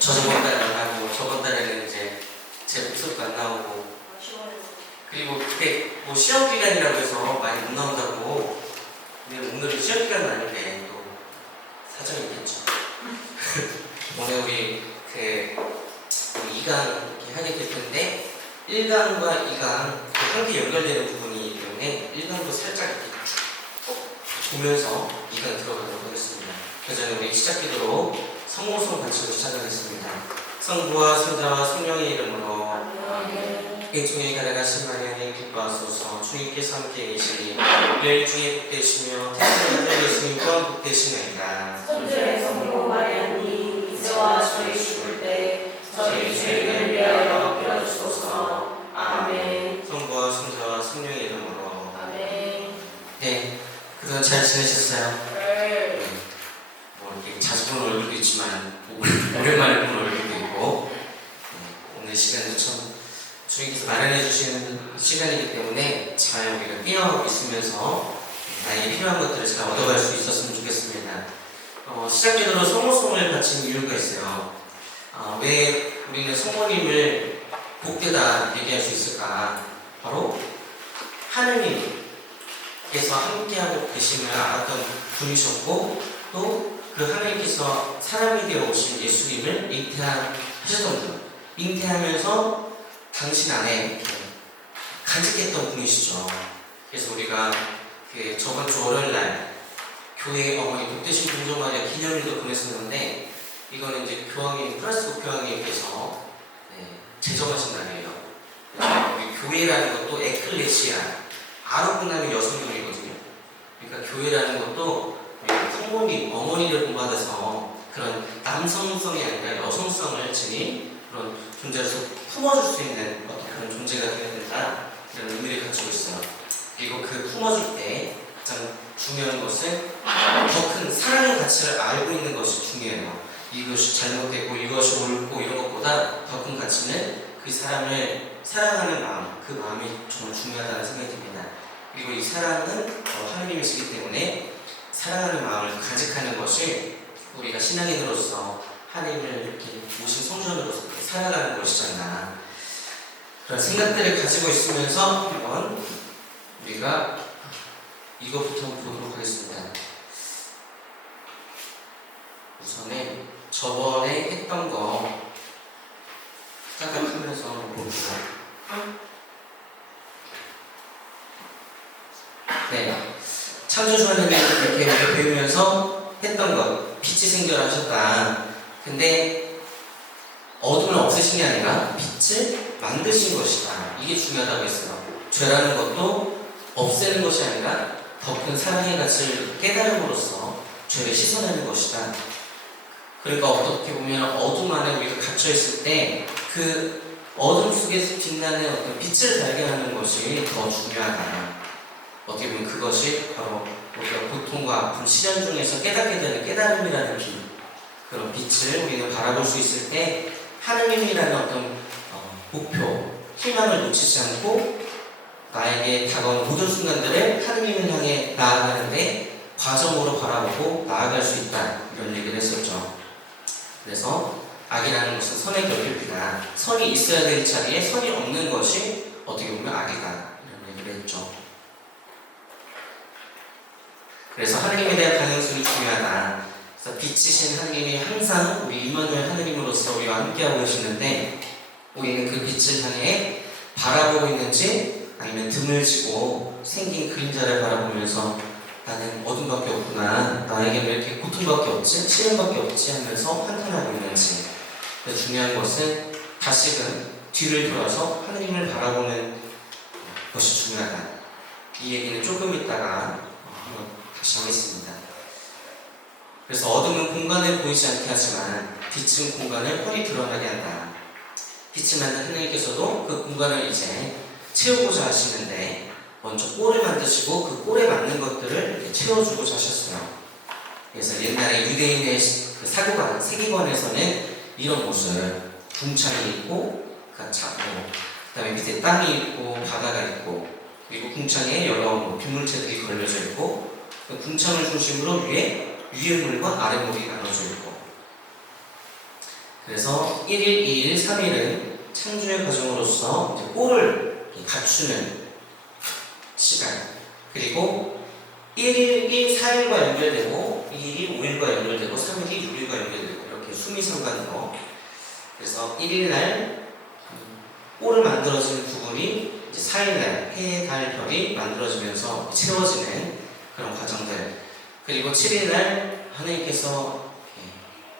저번 달에 안 하고 저번 달에는 이제 제 목소리가 안 나오고 그리고 그때 뭐 시험 기간이라고 해서 많이 못 나온다고. 근데 오늘은 시험 기간은 아닌데 또 사정이 있겠죠. 오늘 우리 우리 2강 이렇게 하게 될 텐데 1강과 2강 함께 연결되는 부분이기 때문에 1강도 살짝 이렇게 쭉 보면서 2강 들어가도록 하겠습니다. 그 전에 우리 시작기도로 성모성 바치고 시작하겠습니다. 성부와 성자와 성령의 이름으로 행중에 가득하신 마리아님 기뻐하소서. 주님께서 함께 계시니 늘 중에 복되시며 태어나신 예수님 또한 복되시나이다. 천주의 성모 마리아님 이제와 저희 죽을 때 저희 죄인을 위하여 빌어주소서. 아멘. 성부와 성자와 성령의 이름으로 아멘. 네, 그동안 잘 지내셨어요? 네. 뭐 이렇게 자주 보는 얼굴도 있지만 오랜만에 보는 얼굴도 있고 오늘 시간도 참 주님께서 마련해 주시는 시간이기 때문에 잘 우리가 뛰어 있으면서 나에게 필요한 것들을 잘 얻어갈 수 있었으면 좋겠습니다. 시작기도로 성모성을 바친 이유가 있어요. 왜 우리는 성모님을 복되다 얘기할 수 있을까? 바로 하느님께서 함께하고 계심을 알았던 분이셨고 또 그 하느님께서 사람이 되어 오신 예수님을 잉태하셨던 분, 잉태하면서 당신 안에 간직했던 분이시죠. 그래서 우리가 저번 주 월요일날 교회 어머니 복되신 공정마리아 기념일도 보냈었는데 이거는 이제 교황님 프란시스 교황님께서 제정하신 날이에요. 우리 교회라는 것도 에클레시아, 아로구나는 여성들이거든요. 그러니까 교회라는 것도 성모님, 어머니를 본받아서 그런 남성성이 아니라 여성성을 지닌 그런 존재로서 품어줄 수 있는 어떤 그런 존재가 되어야 된다, 이런 의미를 가지고 있어요. 그리고 그 품어줄 때 가장 중요한 것은 더 큰 사랑의 가치를 알고 있는 것이 중요해요. 이것이 잘못되고 이것이 옳고 이런 것보다 더 큰 가치는 그 사람을 사랑하는 마음, 그 마음이 정말 중요하다는 생각이 듭니다. 그리고 이 사랑은 하느님이시기 때문에 사랑하는 마음을 간직하는 것이 우리가 신앙인으로서 하느님을 이렇게 모신 성전으로서 살아가는 것이잖아. 그런 생각들을 가지고 있으면서 한번 우리가 이것부터 보도록 하겠습니다. 우선에 저번에 했던 거 생각하면서 한번 볼게요. 네, 창조주하느님 이렇게 배우면서 했던 것, 빛이 생겨라 하셨다. 근데 어둠을 없애신 게 아니라 빛을 만드신 것이다. 이게 중요하다고 했어요. 죄라는 것도 없애는 것이 아니라 더 큰 사랑의 가치를 깨달음으로써 죄를 씻어내는 것이다. 그러니까 어떻게 보면 어둠 안에 우리가 갇혀있을 때 그 어둠 속에서 빛나는 어떤 빛을 발견하는 것이 더 중요하다. 어떻게 보면 그것이 바로 우리가 고통과 아픔, 시련 중에서 깨닫게 되는 깨달음이라는 빛, 그런 빛을 우리는 바라볼 수 있을 때 하느님이라는 어떤 목표, 희망을 놓치지 않고 나에게 다가온 모든 순간들을 하느님을 향해 나아가는데 과정으로 바라보고 나아갈 수 있다, 이런 얘기를 했었죠. 그래서 악이라는 것은 선의 결핍이다. 선이 있어야 될 자리에 선이 없는 것이 어떻게 보면 악이다, 이런 얘기를 했죠. 그래서 하느님에 대한 가능성이 중요하다. 그래서 빛이신 하느님이 항상 우리 임마누엘 하느님으로서 우리와 함께하고 계시는데 우리는 그 빛을 향해 바라보고 있는지 아니면 등을 지고 생긴 그림자를 바라보면서 나는 어둠밖에 없구나, 나에게 왜 이렇게 고통밖에 없지, 시련밖에 없지 하면서 한탄하고 있는지. 중요한 것은 다시금 뒤를 돌아서 하느님을 바라보는 것이 중요하다. 이 얘기는 조금 있다가 한번 다시 하겠습니다. 그래서 어둠은 공간을 보이지 않게 하지만 빛은 공간을 뻔히 드러나게 한다. 빛을 만든 하느님께서도 그 공간을 이제 채우고자 하시는데 먼저 꼴을 만드시고 그 꼴에 맞는 것들을 이렇게 채워주고자 하셨어요. 그래서 옛날에 유대인의 그 사고관, 세계관에서는 이런 모습, 궁창이 있고 그 다음에 밑에 땅이 있고 바다가 있고 그리고 궁창에 여러 빗물체들이 걸려져 있고 그 궁창을 중심으로 위에 물과 아래 물이 나눠져 있고 그래서 1일, 2일, 3일은 창조의 과정으로서 이제 꼴을 갖추는 시간. 그리고 1일이 4일과 연결되고 2일이 5일과 연결되고 3일이 6일과 연결되고 이렇게 숨이 상가는 거. 그래서 1일날 꼴을 만들어지는 부분이 이제 4일날 해, 달, 별이 만들어지면서 채워지는 그런 과정들. 그리고 7일날 하나님께서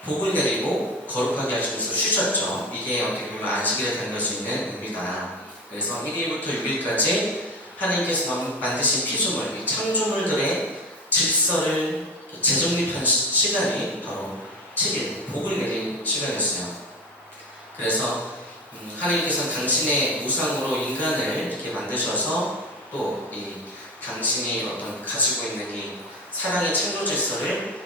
복을 내리고 거룩하게 하시면서 쉬셨죠. 이게 어떻게 보면 안식일에 담길 수 있는 의미다. 그래서 1일부터 6일까지 하나님께서 만드신 피조물, 이 창조물들의 질서를 재정립한 시간이 바로 7일, 복을 내린 시간이었어요. 그래서 하나님께서는 당신의 우상으로 인간을 이렇게 만드셔서 또 이 당신이 어떤 가지고 있는 이 사랑의 창조 질서를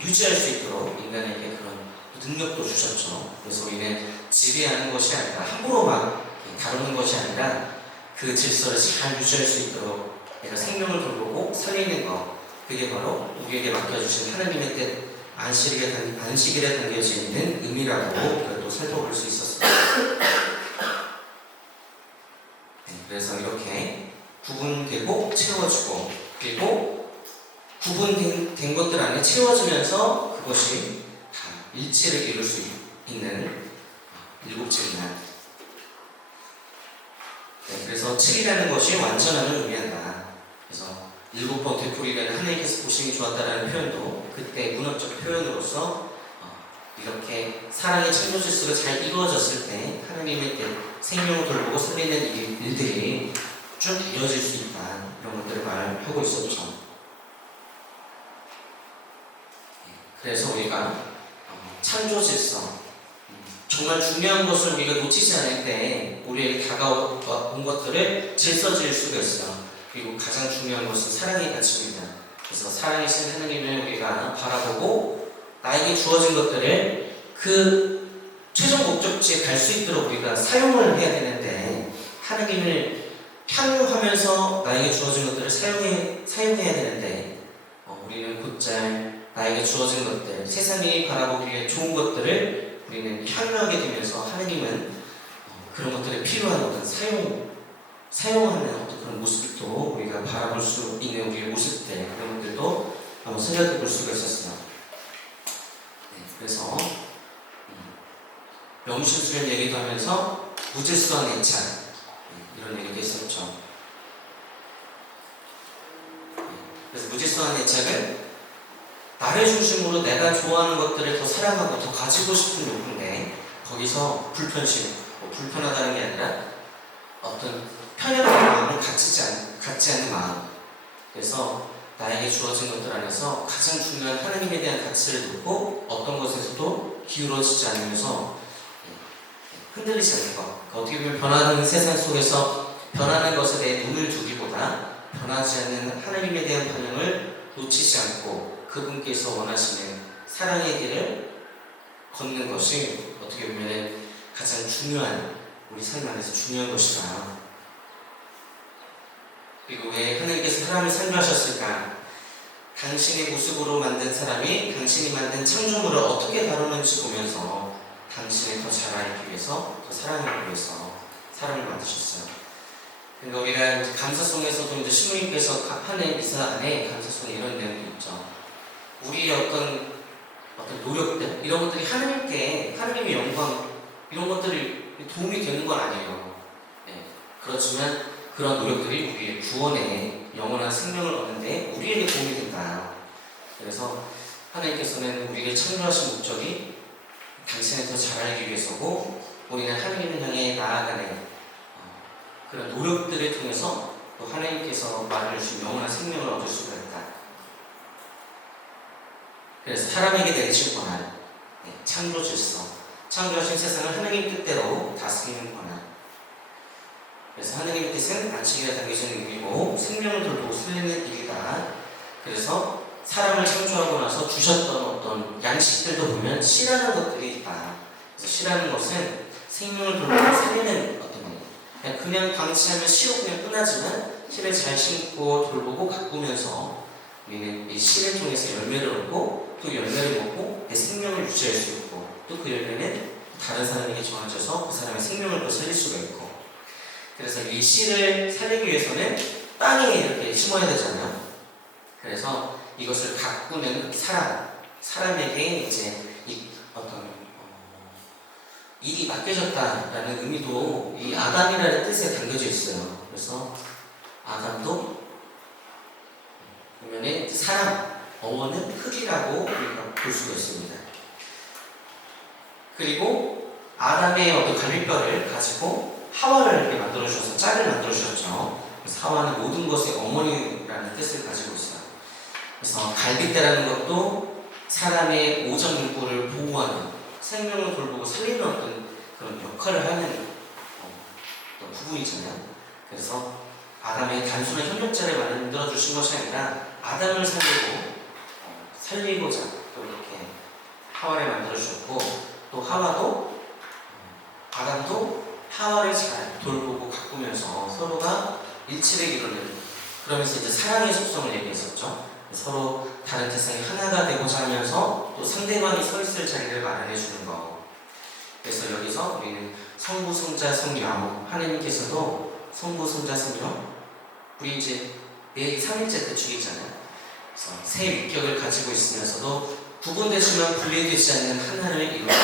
유지할 수 있도록 인간에게 그런 능력도 주셨죠. 그래서 우리는 지배하는 것이 아니라 함부로 막 다루는 것이 아니라 그 질서를 잘 유지할 수 있도록 내가 생명을 돌보고 살리는 것, 그게 바로 우리에게 맡겨주신 하나님의 뜻, 안식일에 담겨져 있는 의미라고 또 살펴볼 수 있었어요. 그래서 이렇게 구분되고 채워지고, 그리고 구분된 것들 안에 채워지면서 그것이 다 일치를 이룰 수 있는 일곱째 날. 그래서 7이라는 것이 완전함을 의미한다. 그래서 7번 되풀이라는 하나님께서 보심이 좋았다라는 표현도 그때 문학적 표현으로서 이렇게 사랑의 창조 질서가 잘 이루어졌을 때 하나님의 뜻, 생명을 돌보고 살리는 일들이 쭉 이어질 수 있다. 이런 것들을 말하고 있었죠. 그래서 우리가 창조 질서, 정말 중요한 것을 우리가 놓치지 않을 때 우리에게 다가온 것들을 질서 지을 수가 있어요. 그리고 가장 중요한 것은 사랑의 가치입니다. 그래서 사랑이신 하나님을 우리가 바라보고 나에게 주어진 것들을 그 최종 목적지에 갈 수 있도록 우리가 사용을 해야 되는데, 하나님을 향유하면서 나에게 주어진 것들을 사용해야 되는데 우리는 곧잘 나에게 주어진 것들, 세상이 바라보기에 좋은 것들을 우리는 향유하게 되면서 하나님은 그런 것들에 필요한 어떤 사용하는 어떤 그런 모습도 우리가 바라볼 수 있는 우리의 모습들, 그런 것들도 한번 생각해 볼 수가 있었어요. 그래서 명심수련 얘기도 하면서 무질서한 애착, 이런 얘기도 했었죠. 그래서 무질서한 애착은 나를 중심으로 내가 좋아하는 것들을 더 사랑하고 더 가지고 싶은 욕구인데, 거기서 불편심, 불편하다는 게 아니라 어떤 편협한 마음을 갖지 않는 마음. 그래서 나에게 주어진 것들 안에서 가장 중요한 하나님에 대한 가치를 놓고 어떤 것에서도 기울어지지 않으면서 흔들리지 않는 것. 어떻게 보면 변하는 세상 속에서 변하는 것에 대해 눈을 두기보다 변하지 않는 하나님에 대한 반응을 놓치지 않고 그분께서 원하시는 사랑의 길을 걷는 것이 어떻게 보면 가장 중요한, 우리 삶 안에서 중요한 것이다. 그리고 왜 하나님께서 사람을 창조하셨을까? 당신의 모습으로 만든 사람이 당신이 만든 창조물을 어떻게 다루는지 보면서 당신을 더 잘 알기 위해서, 더 사랑하기 위해서 사람을 만드셨어요. 그러니까 우리가 감사송에서도 이제 신부님께서 하는 미사 안에 감사송에 이런 내용이 있죠. 우리의 어떤 노력들, 이런 것들이 하나님의 영광, 이런 것들이 도움이 되는 건 아니에요. 그렇지만 그런 노력들이 우리의 구원에 영원한 생명을 얻는데 우리에게 도움이 된다. 그래서 하나님께서는 우리를 창조하신 목적이 당신을 더 잘 알기 위해서고, 우리는 하나님을 향해 나아가는 그런 노력들을 통해서 또 하나님께서 말해주신 영원한 생명을 얻을 수가 있다. 그래서 사람에게 내리신 권한, 창조 질서, 창조하신 세상을 하나님 뜻대로 다스리는 권한. 그래서 하나님의 뜻은 안식일에 담겨진 의미고 생명을 돌보고 살리는 일이다. 그래서 사람을 창조하고 나서 주셨던 어떤 양식들도 보면 씨라는 것들이 있다. 그래서 씨라는 것은 생명을 돌보고 살리는 어떤 것. 그냥 방치하면 씨로 그냥 끝나지만 씨를 잘 심고 돌보고 가꾸면서 우리는 이 씨를 통해서 열매를 얻고 또 열매를 먹고 내 생명을 유지할 수 있고 또 그 열매는 다른 사람에게 주어져서 그 사람의 생명을 또 살릴 수가 있고, 그래서 이 씨를 살리기 위해서는 땅에 이렇게 심어야 되잖아요. 그래서 이것을 가꾸는 사람에게 이제 이 어떤 일이 맡겨졌다라는 의미도 이 아담이라는 뜻에 담겨져 있어요. 그래서 아담도 보면은 사람, 어원은 흙이라고 우리가 볼 수가 있습니다. 그리고 아담의 어떤 갈비뼈를 가지고 하와를 이렇게 만들어주셔서 짝을 만들어주셨죠. 그래서 하와는 모든 것의 어머니라는 뜻을 가지고 있어요. 그래서 갈비뼈라는 것도 사람의 오정육부를 보호하는, 생명을 돌보고 살리는 어떤 그런 역할을 하는 어떤 부분이잖아요. 그래서 아담의 단순한 협력자를 만들어주신 것이 아니라 아담을 살리고자 또 이렇게 하와를 만들어주셨고, 또 하와도 아담도 하와를 잘 돌보고 가꾸면서 서로가 일치를 이루는, 그러면서 이제 사랑의 속성을 얘기했었죠. 서로 다른 세상이 하나가 되고자 하면서 또 상대방이 서 있을 자리를 마련해 주는 거. 그래서 여기서 우리는 성부, 성자, 성령, 하나님께서도 성부, 성자, 성령, 우리 이제 내일 3일째 때 주기잖아요. 그래서 세 위격을 가지고 있으면서도 구분되지만 분리되지 않는 하나를 이루는,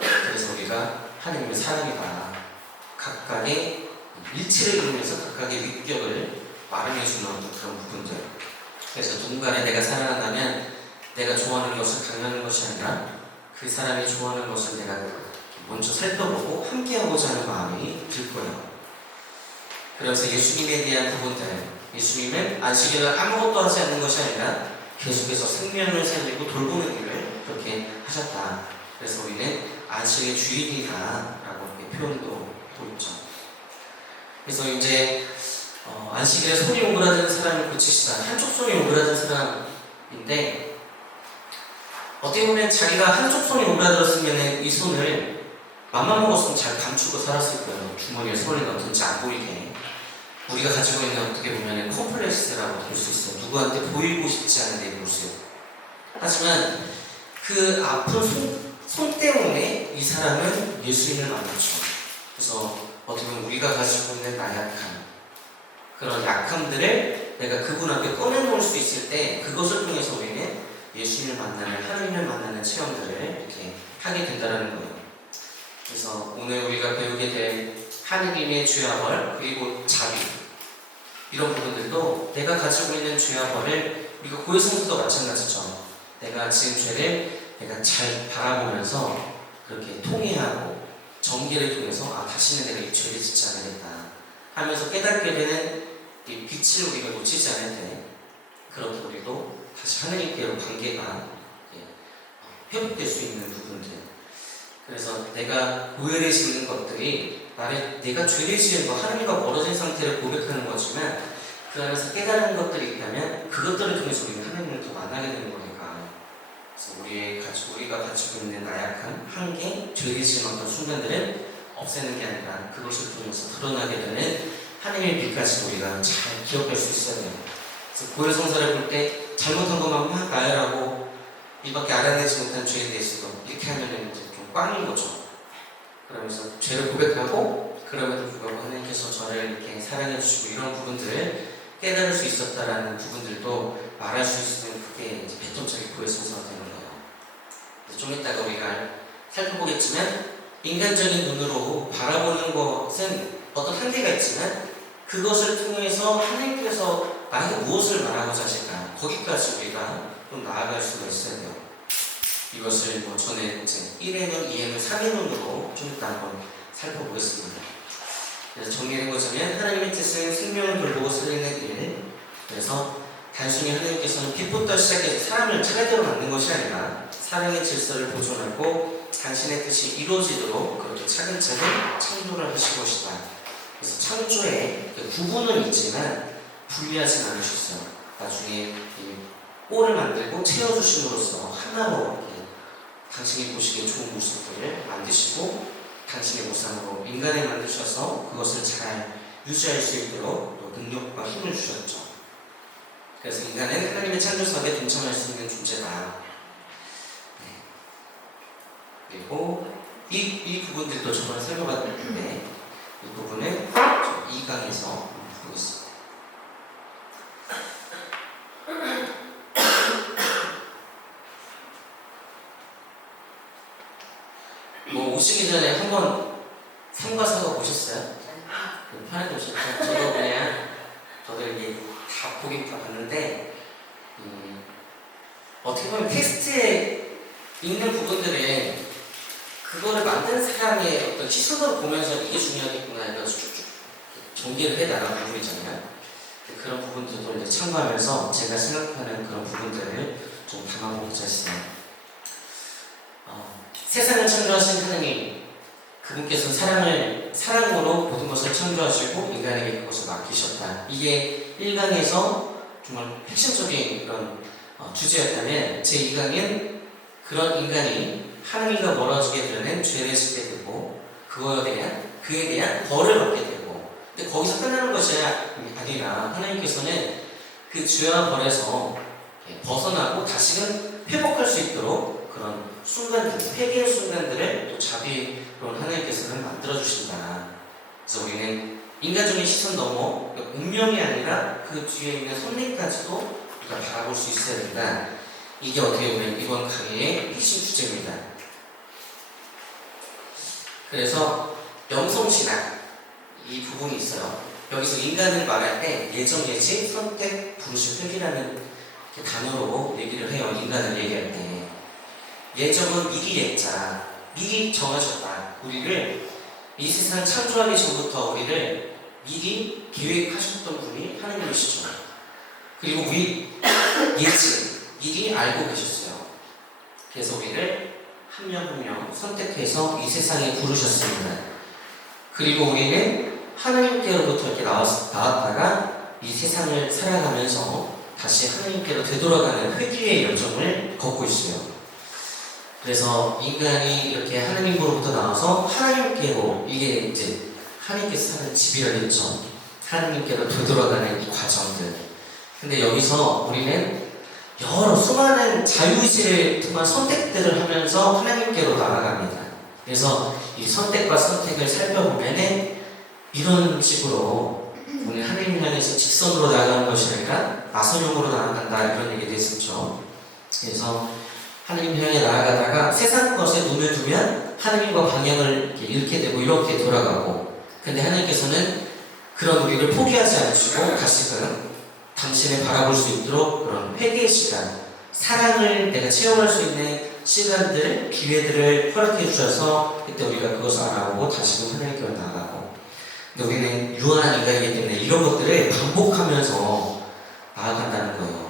그래서 우리가 하나님의 사랑이다. 각각의 일치를 이루면서 각각의 위격을 마련해주는 어떤 그런 부분들. 그래서 누군가를 내가 사랑한다면 내가 좋아하는 것을 강요하는 것이 아니라 그 사람이 좋아하는 것을 내가 먼저 살펴보고 함께하고자 하는 마음이 들 거예요. 그래서 예수님에 대한 부분들, 예수님은 안식일을 아무것도 하지 않는 것이 아니라 계속해서 생명을 살리고 돌보는 일을 그렇게 하셨다. 그래서 우리는 안식의 주인이다 라고 이렇게 표현도 있죠. 그래서 이제 안식일에 손이 오그라드는 사람을 고치시다. 한쪽 손이 오그라든 사람인데, 어떻게 보면 자기가 한쪽 손이 오그라들었으면 이 손을 맘만 먹었으면 잘 감추고 살았을 거예요. 주머니에 손을 넣든지 안 보이게. 우리가 가지고 있는 어떻게 보면 컴플렉스라고 볼 수 있어요. 누구한테 보이고 싶지 않은 내 모습. 하지만 그 아픈 손 때문에 이 사람은 예수님을 만났죠. 그래서 어떻게 보면 우리가 가지고 있는 나약함, 그런 약함들을 내가 그분 앞에 꺼내놓을 수 있을 때 그것을 통해서 우리는 예수님을 만나는, 하나님을 만나는 체험들을 이렇게 하게 된다는 거예요. 그래서 오늘 우리가 배우게 될 하느님의 죄와 벌, 그리고 자비, 이런 부분들도 내가 가지고 있는 죄와 벌을, 우리가 고해성사도 마찬가지죠. 내가 지은 죄를 내가 잘 바라보면서 그렇게 통회하고 정결을 통해서 다시는 내가 이 죄를 짓지 않으겠다 하면서 깨닫게 되는 이 빛을 우리가 놓치지 않을 때, 그렇게 우리도 다시 하느님께로 관계가 회복될 수 있는 부분들. 그래서 내가 고해를 짓는 것들이 내가 죄를 지은 거, 하나님과 멀어진 상태를 고백하는 거지만 그 안에서 깨달은 것들이 있다면 그것들을 통해서 우리는 하나님을 더 만나게 되는 거니까. 그래서 우리가 가지고 있는 나약한 한계, 죄를 지은 어떤 순간들은 없애는 게 아니라 그것을 통해서 드러나게 되는 하나님의 빛까지 우리가 잘 기억할 수 있어야 돼요. 그래서 고해성사를 볼 때 잘못한 것만 막 나열하고 이밖에 알아내지 못한 죄에 대해서도 이렇게 하면 이제 좀 꽝인 거죠. 그러면서 죄를 고백하고 그럼에도 불구하고 하나님께서 저를 이렇게 사랑해 주시고 이런 부분들을 깨달을 수 있었다라는 부분들도 말할 수 있는, 그게 이제 배점적인 고해성사가 되는 거예요. 좀 이따가 우리가 살펴보겠지만 인간적인 눈으로 바라보는 것은 어떤 한계가 있지만 그것을 통해서 하나님께서 나에게 무엇을 말하고자 하실까, 거기까지 우리가 좀 나아갈 수가 있어야 돼요. 이것을 전에 이제 1회 눈, 2회 눈, 3회 눈으로 좀 이따 한번 살펴보겠습니다. 그래서 정리해보자면 하나님의 뜻은 생명을 돌보고 살리는 일. 그래서 단순히 하나님께서는 빛부터 시작해서 사람을 차례대로 만든 것이 아니라 사랑의 질서를 보존하고 당신의 뜻이 이루어지도록 그렇게 차근차근 창조를 하신 것이다. 그래서 창조에 구분은 있지만 분리하진 않으셨어요. 나중에 이 꼴을 만들고 채워주심으로써 하나로 당신이 보시기에 좋은 모습들을 만드시고 당신의 모습으로 인간을 만드셔서 그것을 잘 유지할 수 있도록 또 능력과 힘을 주셨죠. 그래서 인간은 하나님의 창조사업에 동참할 수 있는 존재다. 그리고 이 부분들도 저번에 살펴봤는데 이 부분은 2강에서 보겠습니다. 뭐 오시기 전에 한번 3과 4가 보셨어요? 편하게 오셨죠? 저도 그냥 저도 이게 다 보긴 다 봤는데 어떻게 보면 텍스트에 있는 부분들은 그거를 만든 사람의 어떤 시선으로 보면서 이게 중요하겠구나 해서 쭉쭉 전개를 해나가는 부분이잖아요. 그런 부분들도 이제 참고하면서 제가 생각하는 그런 부분들을 좀 담아보고자 했어요. 세상을 창조하신 하나님, 그분께서 사랑으로 모든 것을 창조하시고 인간에게 그것을 맡기셨다. 이게 1강에서 정말 핵심적인 그런 주제였다면 제2강은 그런 인간이 하나님과 멀어지게 되는 죄를 짓게 되고 그에 대한 벌을 받게 되고, 근데 거기서 끝나는 것이 아니라 하나님께서는 그 죄와 벌에서 벗어나고 다시금 회복할 수 있도록 그런 순간들, 회개의 순간들을 또 자비로운 하나님께서는 만들어주신다. 그래서 우리는 인간적인 시선 넘어 운명이 아니라 그 뒤에 있는 선택까지도 우리가 바라볼 수 있어야 된다. 이게 어떻게 보면 이번 강의의 핵심 주제입니다. 그래서 영성신학 이 부분이 있어요. 여기서 인간을 말할 때 예정, 예지, 선택, 부르심, 회개라는 단어로 얘기를 해요. 인간을 얘기할 때 예정은 미리 예자, 미리 정하셨다. 우리를 이 세상 창조하기 전부터 우리를 미리 계획하셨던 분이 하나님이시죠. 그리고 예지, 미리 알고 계셨어요. 그래서 우리를 한 명 한 명 선택해서 이 세상에 부르셨습니다. 그리고 우리는 하나님께로부터 이렇게 나왔다가 이 세상을 살아가면서 다시 하나님께로 되돌아가는 회귀의 여정을 걷고 있어요. 그래서 인간이 이렇게 하나님으로부터 나와서 하나님께로, 이게 이제 하나님께서 사는 집이라 했죠. 하나님께로 되돌아가는 이 과정들. 근데 여기서 우리는 여러 수많은 자유의지를 통한 선택들을 하면서 하나님께로 나아갑니다. 그래서 이 선택과 선택을 살펴보면은 이런 식으로 우리는 하나님 향해서 직선으로 나아가는 것이 아니라 나선형으로 나아간다, 이런 얘기도 했었죠. 그래서 하나님 향해 나아가다가 세상 것에 눈을 두면 하나님과 방향을 잃게 되고 이렇게 돌아가고, 근데 하나님께서는 그런 우리를 포기하지 않으시고 다시금 당신을 바라볼 수 있도록 그런 회개의 시간, 사랑을 내가 체험할 수 있는 시간들, 기회들을 허락해 주셔서 그때 우리가 그것을 알아보고 다시금 하나님께로 나아가고, 근데 우리는 유한한 인간이기 때문에 이런 것들을 반복하면서 나아간다는 거예요.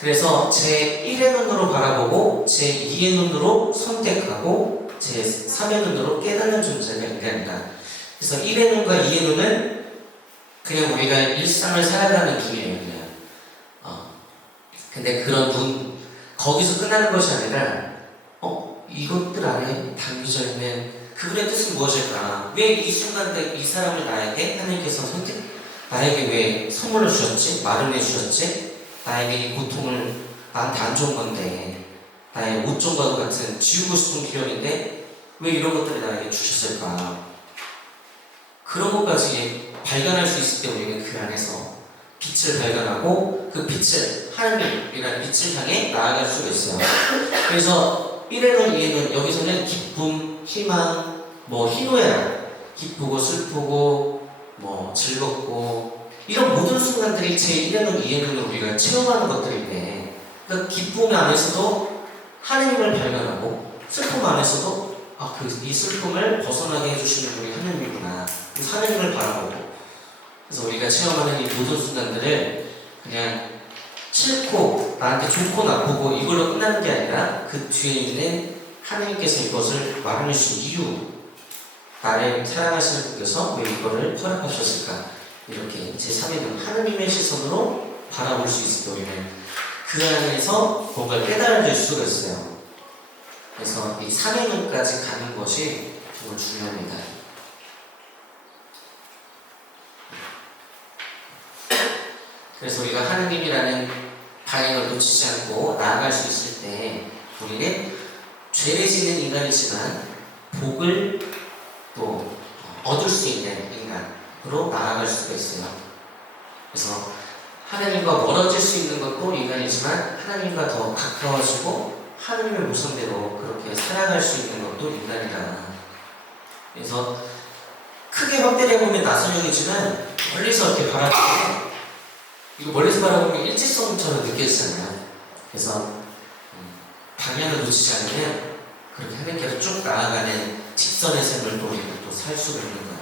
그래서 제 1의 눈으로 바라보고 제 2의 눈으로 선택하고 제 3의 눈으로 깨닫는 존재가 인간이다. 그래서 1의 눈과 2의 눈은 그냥 우리가 일상을 살아가는 중이에요. 그냥. 근데 그런 눈, 거기서 끝나는 것이 아니라 이것들 안에 담겨져 있는 그분의 뜻은 무엇일까? 왜 이 순간에 이 사람을 나에게 하나님께서 나에게 왜 선물로 주셨지? 마련해 주셨지? 나에게 이 고통을 나한테 안 좋은 건데, 나의 옷종과도 같은 지우고 싶은 기념인데 왜 이런 것들을 나에게 주셨을까? 그런 것까지 발견할 수 있을 때 우리는 그 안에서 빛을 발견하고 그 빛을, 하나님이라는 빛을 향해 나아갈 수가 있어요. 그래서 1회는 2회는 여기서는 기쁨, 희망, 희노애락, 기쁘고 슬프고 즐겁고 이런 모든 순간들이 제1회는 2회는 우리가 체험하는 것들인데, 그러니까 기쁨 안에서도 하나님을 발견하고 슬픔 안에서도 이 슬픔을 벗어나게 해주시는 분이 하나님이구나, 하나님을 바라보고, 그래서 우리가 체험하는 이 모든 순간들을 그냥 싫고 나한테 좋고 나쁘고 이걸로 끝나는 게 아니라 그 뒤에 있는 하나님께서 이것을 마련해 주신 이유, 나를 사랑하시는 분께서 왜 이거를 허락하셨을까, 이렇게 제3위는 하나님의 시선으로 바라볼 수 있을 때 우리는 그 안에서 뭔가 깨달아질 수가 있어요. 그래서 이 3의 눈까지 가는 것이 정말 중요합니다. 그래서 우리가 하나님이라는 방향을 놓치지 않고 나아갈 수 있을 때 우리는 죄를 지는 인간이지만 복을 또 얻을 수 있는 인간으로 나아갈 수가 있어요. 그래서 하나님과 멀어질 수 있는 것도 인간이지만 하나님과 더 가까워지고 하나님의 모습대로 그렇게 살아갈 수 있는 것도 인간이라. 그래서 크게 확대해 보면 나선형이지만 멀리서 이렇게 바라보면 이거 멀리서 바라보면 일직선처럼 느껴지잖아요. 그래서 방향을 놓치지 않으면 그렇게 하나님께로 쭉 나아가는 직선의 삶을 또 우리가 또 살 수가 있는 거예요.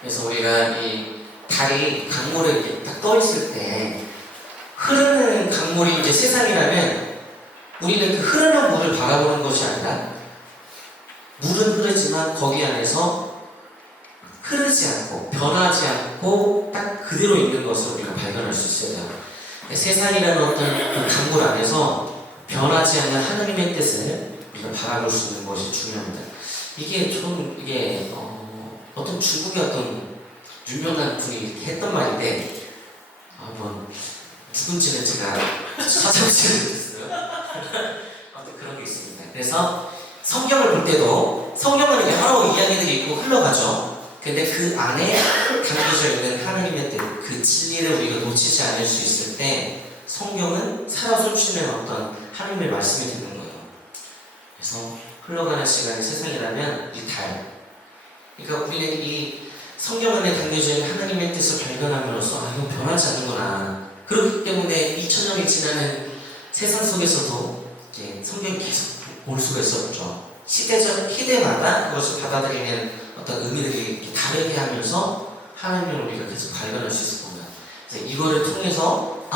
그래서 우리가 이 달이 강물에 이렇게 딱 떠 있을 때 흐르는 강물이 이제 세상이라면 우리는 그 흐르는 물을 바라보는 것이 아니라 물은 흐르지만 거기 안에서 흐르지 않고 변하지 않고 딱 그대로 있는 것을 우리가 발견할 수 있어요. 세상이라는 어떤 그 강물 안에서 변하지 않는 하나님의 뜻을 우리가 바라볼 수 있는 것이 중요합니다. 이게 어떤 중국의 어떤 유명한 분이 이렇게 했던 말인데 뭐 누군지는 제가 찾아보지 못했어요. 아무튼 그런 게 있습니다. 그래서 성경을 볼 때도 성경은 여러 이야기들이 있고 흘러가죠. 근데 그 안에 담겨져 있는 하나님의 뜻, 그 진리를 우리가 놓치지 않을 수 있을 때 성경은 살아 숨쉬는 어떤 하나님의 말씀이 되는 거예요. 그래서 흘러가는 시간이 세상이라면 이 달, 그러니까 우리는 이 성경 안에 담겨져 있는 하나님의 뜻을 발견함으로써 이건 변하지 않는구나. 그렇기 때문에 2000년이 지나는 세상 속에서도 이제 성경이 계속 볼 수가 있었죠. 시대마다 그것을 받아들이는 어떤 의미들이 다르게 하면서 하나님을 우리가 계속 발견할 수 있을 겁니다. 이거를 통해서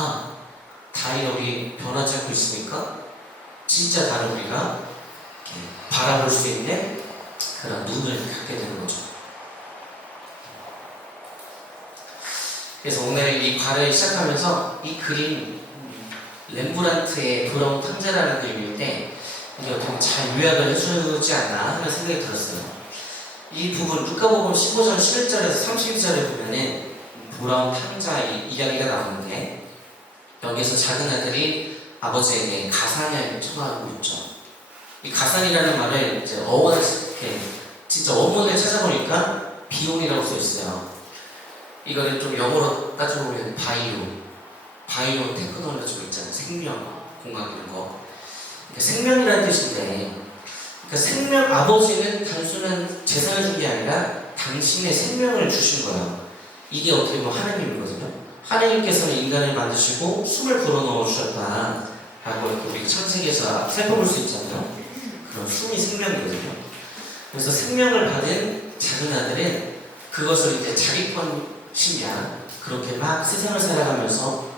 달이 여기 변하지 않고 있으니까 진짜 달을 우리가 바라볼 수 있는 그런 눈을 갖게 되는 거죠. 그래서 오늘 이 과를 시작하면서 이 그림 렘브란트의 브라운 탕자라는 그림인데 이게 어떻게 잘 요약을 해주지 않나 하는 생각이 들었어요. 이 부분 루카복음 15장 11절에서 32절에 보면은 브라운 탕자의 이야기가 나오는데 여기서 작은 아들이 아버지에게 가산을 청하고 있죠. 이 가산이라는 말을 이제 진짜 원문을 찾아보니까 비용이라고 써 있어요. 이거를 좀 영어로 따져보면 바이오 테크놀로지 있잖아요. 생명, 공학 이런 거. 그러니까 생명이라는 뜻인데, 그러니까 아버지는 단순한 재산을 준 게 아니라 당신의 생명을 주신 거예요. 이게 어떻게 보면 하나님이거든요. 하나님께서는 인간을 만드시고 숨을 불어넣어 주셨다. 라고 우리 창세기에서 살펴볼 수 있잖아요. 그런 숨이 생명이거든요. 그래서 생명을 받은 작은 아들은 그것을 이제 자기권 신양 그렇게 막 세상을 살아가면서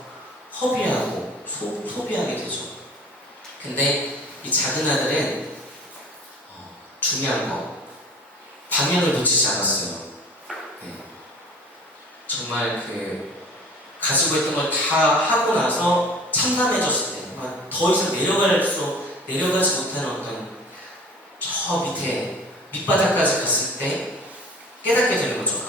허비하고 소비하게 되죠. 근데 이 작은 아들은 중요한 거 방향을 놓치지 않았어요. 정말 가지고 있던 걸 다 하고 나서 참담해졌을 때 더 이상 내려가지 못하는 어떤 저 밑에 밑바닥까지 갔을 때 깨닫게 되는 거죠.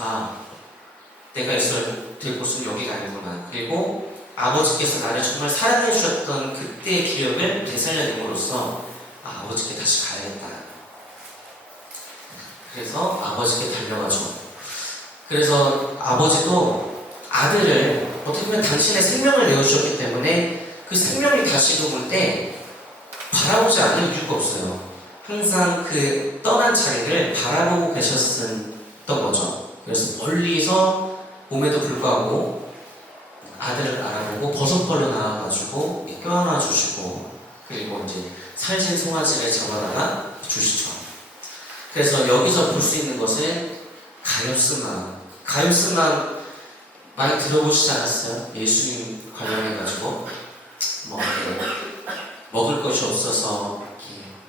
내가 있어야 될 곳은 여기가 아니구나. 그리고 아버지께서 나를 정말 사랑해 주셨던 그때의 기억을 되살려냄으로써 아버지께 다시 가야겠다. 그래서 아버지께 달려가죠. 그래서 아버지도 아들을 어떻게 보면 당신의 생명을 내어주셨기 때문에 그 생명이 다시금 올 때 바라보지 않을 이유가 없어요. 항상 그 떠난 자리를 바라보고 계셨던 거죠. 그래서 멀리서 봄에도 불구하고 아들을 알아보고 버섯벌로 나와가지고 껴안아 주시고 그리고 이제 살신 송아지를 잡아다가 주시죠. 그래서 여기서 볼 수 있는 것은 가엾은 마음 많이 들어보시지 않았어요? 예수님 관련해가지고 먹을 것이 없어서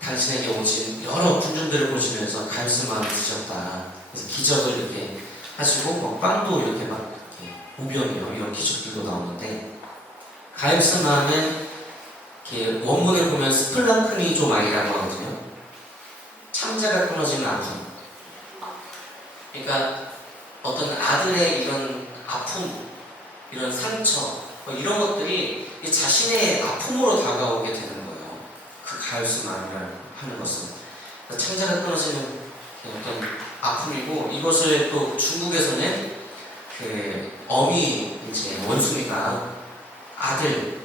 당신에게 오신 여러 군중들을 보시면서 가엾은 마음을 드셨다. 그래서 기적을 이렇게 하시고 빵도 이렇게 막 우병이요 이런 기적들도 나오는데 가엾은 마음은 원문을 보면 스플랑크니조마이라고 하거든요. 창자가 끊어지는 아픔. 그러니까 어떤 아들의 이런 아픔, 이런 상처, 이런 것들이 자신의 아픔으로 다가오게 되는 거예요. 그 가엾은 마음이라는 하는 것은. 그래서 창자가 끊어지는 어떤 아픔이고, 이것을 또 중국에서는 그 어미 이제 원숭이가 아들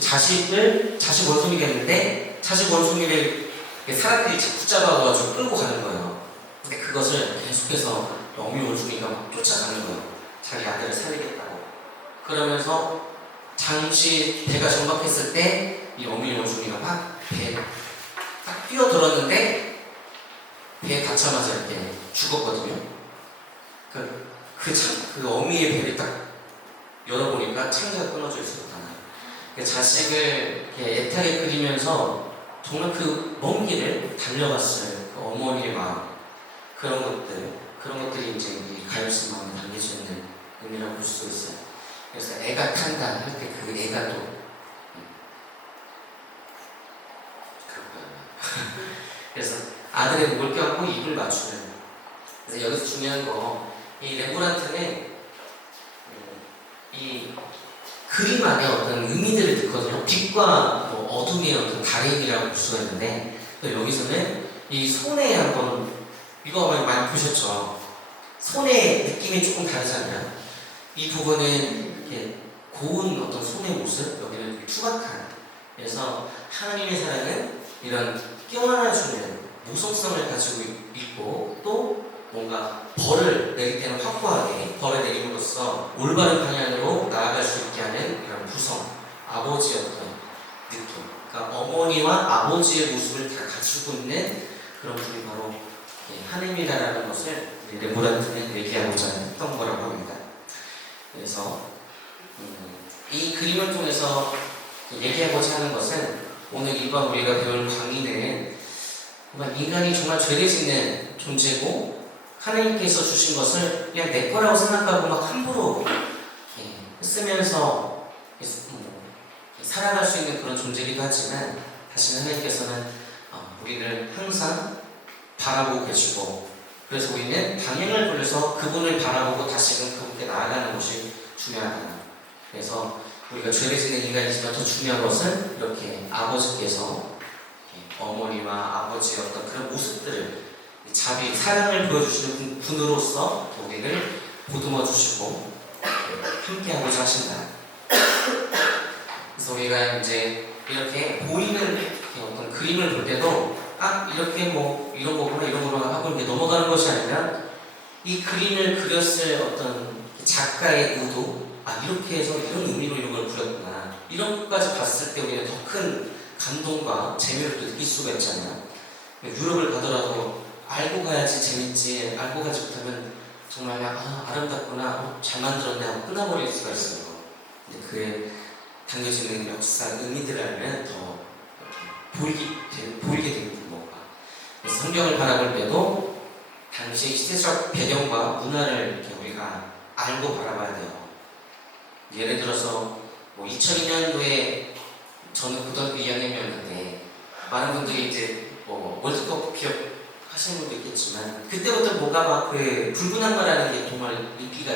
자식 원숭이가 있는데 자식 원숭이를 사람들이 자꾸 잡아가지고 끌고 가는 거예요. 근데 그것을 계속해서 어미 원숭이가 막 쫓아가는 거예요. 자기 아들을 살리겠다고. 그러면서 잠시 배가 정박했을 때 이 어미 원숭이가 막 배에 딱 뛰어들었는데 배에 닿자마자 이렇게 죽었거든요. 그 어미의 배를 딱 열어보니까 창자가 끊어져 있었잖아요. 자식을 이렇게 애타게 그리면서 정말 그 먼 길을 달려갔어요. 그 어머니의 마음, 그런 것들이 이제 이 가엾은 마음에 담겨져 있는 의미라고 볼 수 있어요. 그래서 애가 탄다 할 때 그 애가 또 그래서 아들의 목을 껴안고 입을 맞추는. 그래서 여기서 중요한 거, 이 렘브란트는 이 그림 안에 어떤 의미들을 듣거든요. 빛과 뭐 어둠의 어떤 다름이라고 볼 수가 있는데, 또 여기서는 이 손에 한번, 이거 많이 보셨죠? 손의 느낌이 조금 다르잖아요. 이 부분은 이렇게 고운 어떤 손의 모습, 여기는 투박한. 그래서 하나님의 사랑은 이런 껴안아주는 모성성을 가지고 있고, 또 뭔가 벌을 내릴 때는 확고하게 벌을 내림으로써 올바른 방향으로 나아갈 수 있게 하는 이런 구성, 아버지의 어떤 느낌. 그러니까 어머니와 아버지의 모습을 다 갖추고 있는 그런 분이 바로 하나님이라는 것을 렘브란트는 얘기하고자 했던 거라고 합니다. 그래서 이 그림을 통해서 얘기하고자 하는 것은, 오늘 이번 우리가 배울 강의는 정말 인간이 정말 죄를 짓는 존재고, 하나님께서 주신 것을 그냥 내 거라고 생각하고 막 함부로 쓰면서 살아갈 수 있는 그런 존재이기도 하지만, 다시 하나님께서는 우리를 항상 바라보고 계시고, 그래서 우리는 방향을 돌려서 그분을 바라보고 다시금 그분께 나아가는 것이 중요하다. 그래서 우리가 죄를 짓는 인간이지만 더 중요한 것은 이렇게 아버지께서 어머니와 아버지의 어떤 그런 모습들을 자비, 사랑을 보여주시는 분으로서 우리를 보듬어 주시고 함께하고자 하신다. 그래서 우리가 이제 이렇게 보이는 어떤 그림을 볼 때도 이렇게 뭐 이런 거구나 하고 이렇게 넘어가는 것이 아니라, 이 그림을 그렸을 어떤 작가의 의도, 이렇게 해서 이런 의미로 이런 걸 그렸구나, 이런 것까지 봤을 때 우리는 더 큰 감동과 재미를 느낄 수가 있잖아요. 유럽을 가더라도 알고 가야지 재밌지, 알고 가지 못하면 정말 아름답구나, 잘 만들었네 하고 끝나버릴 수가 있어요. 근데 그에 담겨지는 역사, 의미들을 알면 더 보이게 되는 뭔가. 그래서 성경을 바라볼 때도 당시 시대적 배경과 문화를 이렇게 우리가 알고 바라봐야 돼요. 예를 들어서 2002년도에 저는 고등학교 2학년이었는데, 많은 분들이 이제 월드컵 기억하시는 분도 있겠지만, 그때부터 뭔가 막 그 붉은 악마라는 게 정말 인기가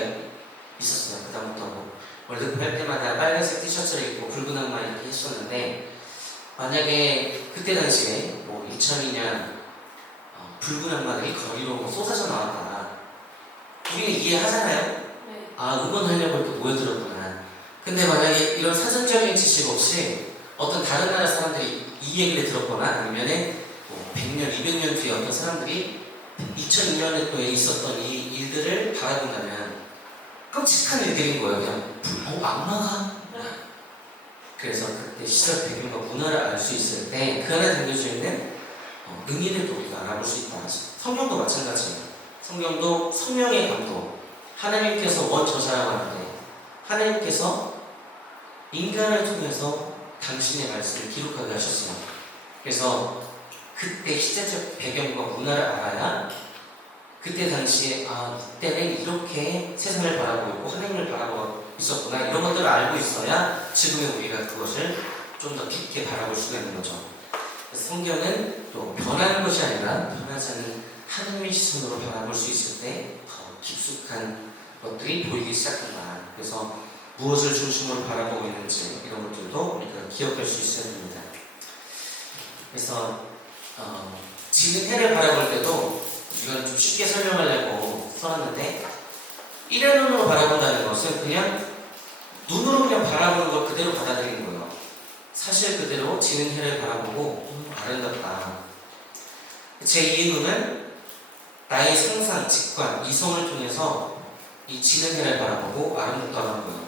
있었어요. 그다음부터 월드컵 할 때마다 빨간색 티셔츠를 입고 붉은 악마 이렇게 했었는데, 만약에 그때 당시에 2002년 붉은 악마들이 거리로 쏟아져 나왔다, 우리는 이해하잖아요. 네. 응원하려고 이렇게 모여들었구나. 근데 만약에 이런 사전적인 지식 없이 어떤 다른 나라 사람들이 이 얘기를 들었거나, 아니면은 100년, 200년 뒤에 어떤 사람들이 2002년에 있었던 이 일들을 바라본다면 끔찍한 일들인 거예요. 그냥 악마가? 그래서 그때 시절 배경과 문화를 알 수 있을 때 그 안에 담겨져 있는 의미를 또 우리가 알아볼 수 있다. 성경도 마찬가지예요. 성경도 성령의 감동, 하나님께서 원저자라고 하는데, 하나님께서 인간을 통해서 당신의 말씀을 기록하게 하셨어요. 그래서 그때 시대적 배경과 문화를 알아야 그때 당시에 이때는 이렇게 세상을 바라보고 있고 하나님을 바라보고 있었구나, 이런 것들을 알고 있어야 지금의 우리가 그것을 좀 더 깊게 바라볼 수가 있는 거죠. 성경은 또 변하는 것이 아니라 변하지 않는 하나님의 시선으로 바라볼 수 있을 때 더 깊숙한 것들이 보이기 시작한다. 그래서 무엇을 중심으로 바라보고 있는지 이런 것들도 우리가 기억할 수 있어야 됩니다. 그래서 지는 해를 바라볼 때도 이건 좀 쉽게 설명하려고 써놨는데, 일의 눈으로 바라본다는 것은 그냥 눈으로 그냥 바라보는 걸 그대로 받아들이는 거예요. 사실 그대로 지는 해를 바라보고 아름답다. 제2의 눈은 나의 상상, 직관, 이성을 통해서 이 지는 해를 바라보고 아름답다고 하는 거예요.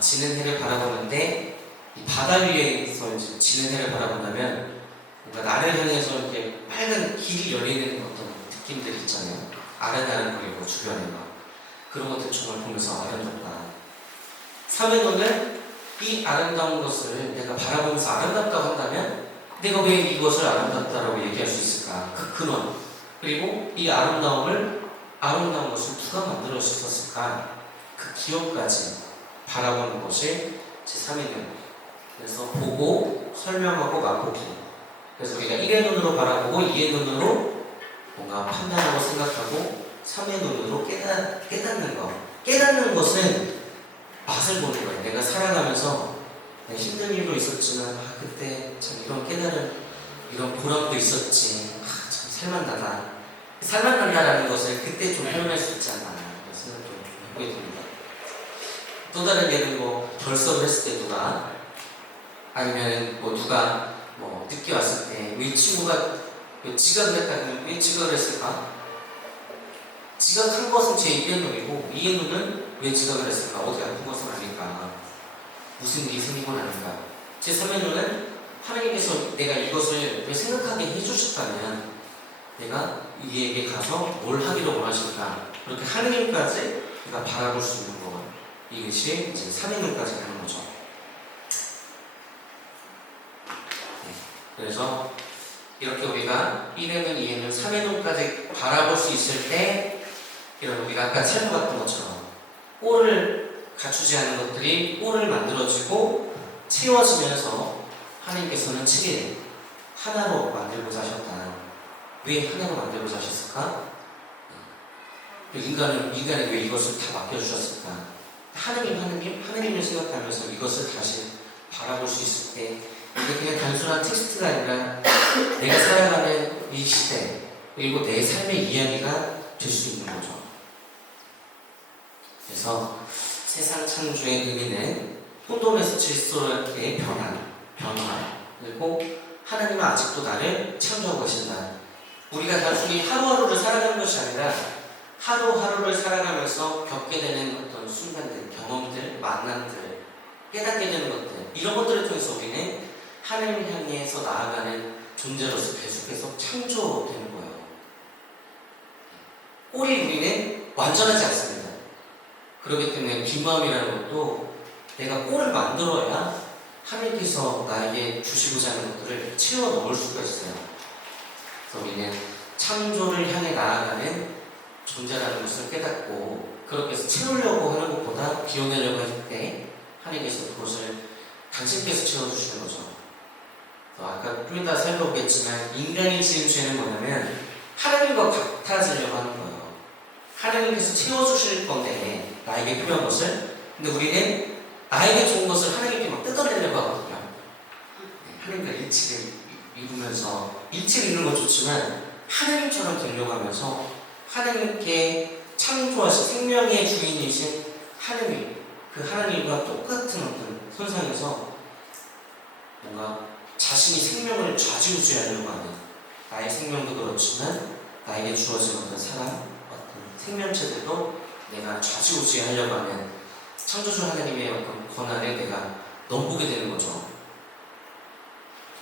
지는 해를 바라보는데 이 바다 위에서 이제 지는 해를 바라본다면 뭔가 나를 향해서 이렇게 빨간 길이 열리는 어떤 느낌들이 있잖아요. 아른아른거리고 주변에가 그런 것들 정말 보면서 아름답다. 삼의 눈은 이 아름다운 것을 내가 바라보면서 아름답다고 한다면 내가 왜 이것을 아름답다라고 얘기할 수 있을까? 그 근원, 그리고 이 아름다운 것을 누가 만들어 주셨을까? 그 기억까지 바라보는 것이 제3의 눈. 그래서 보고, 설명하고, 맛보기. 그래서 우리가 1의 눈으로 바라보고 2의 눈으로 뭔가 판단하고 생각하고 3의 눈으로 깨닫는 것. 깨닫는 것은 맛을 보는 거예요. 내가 살아가면서 힘든 일도 있었지만 그때 참 이런 깨달음, 이런 보람도 있었지. 참 살만나다. 살만난다라는 것을 그때 좀 표현할 수 있지 않나 그런 생각도 해보게 됩니다. 또 다른 예는 결석을 했을 때 누가, 아니면 누가 늦게 왔을 때 왜 친구가 지각을 했다면 왜 지각을 했을까? 지각한 것은 제 1의 눈이고 2의 눈은 왜 지각을 했을까? 어디 아픈 것은 아닐까? 무슨 일이 생긴 건 아닌가? 제 3의 눈은 하나님께서 내가 이것을 왜 생각하게 해주셨다면 내가 이에게 가서 뭘 하기를 원하실까? 그렇게 하느님까지 내가 바라볼 수 있는 것. 이것이 이제 3의 눈까지 가는 거죠. 그래서 이렇게 우리가 1의 눈, 2의 눈, 3의 눈까지 바라볼 수 있을 때 이런 우리가 아까 살펴봤던 것처럼 꼴을 갖추지 않은 것들이 꼴을 만들어지고 채워지면서 하나님께서는 7일 하나로 만들고자 하셨다. 왜 하나로 만들고자 하셨을까? 인간이 왜 이것을 다 맡겨주셨을까? 하나님을 생각하면서 이것을 다시 바라볼 수 있을 때 이게 그냥 단순한 텍스트가 아니라 내가 살아가는 이 시대 그리고 내 삶의 이야기가 될 수 있는 거죠. 그래서 세상 창조의 의미는 혼돈에서 질서롭게 변화 그리고 하나님은 아직도 나를 창조하고 계신다. 우리가 단순히 하루하루를 살아가는 것이 아니라 하루하루를 살아가면서 겪게 되는 어떤 순간들, 경험들, 만남들, 깨닫게 되는 것들, 이런 것들을 통해서 우리는 하나님을 향해서 나아가는 존재로서 계속해서 창조되는 거예요. 꼴이 우리는 완전하지 않습니다. 그렇기 때문에 빈 마음이라는 것도 내가 꼴을 만들어야 하나님께서 나에게 주시고자 하는 것들을 채워 넣을 수가 있어요. 그래서 우리는 창조를 향해 나아가는 존재라는 것을 깨닫고 그렇게 해서 채우려고 하는 것보다 비워내려고 할 때 하나님께서 그것을 당신께서 채워주시는 거죠. 아까 좀 이따 살펴보겠지만 인간이 지은 죄는 뭐냐면 하나님과 같아지려고 하는 거예요. 하나님께서 채워주실 건데 나에게 필요한 것을, 근데 우리는 나에게 좋은 것을 하나님께 막 뜯어내려고 하거든요. 하나님과 일치를 이루면서 일치를 이루는 건 좋지만 하나님처럼 되려고 하면서 하나님께 창조하신 생명의 주인이신 하나님, 그 하나님과 똑같은 어떤 선상에서 뭔가 자신이 생명을 좌지우지하려고 하는, 나의 생명도 그렇지만 나에게 주어진 어떤 사람, 어떤 생명체들도 내가 좌지우지하려고 하는 창조주 하나님의 어떤 권한에 내가 넘보게 되는 거죠.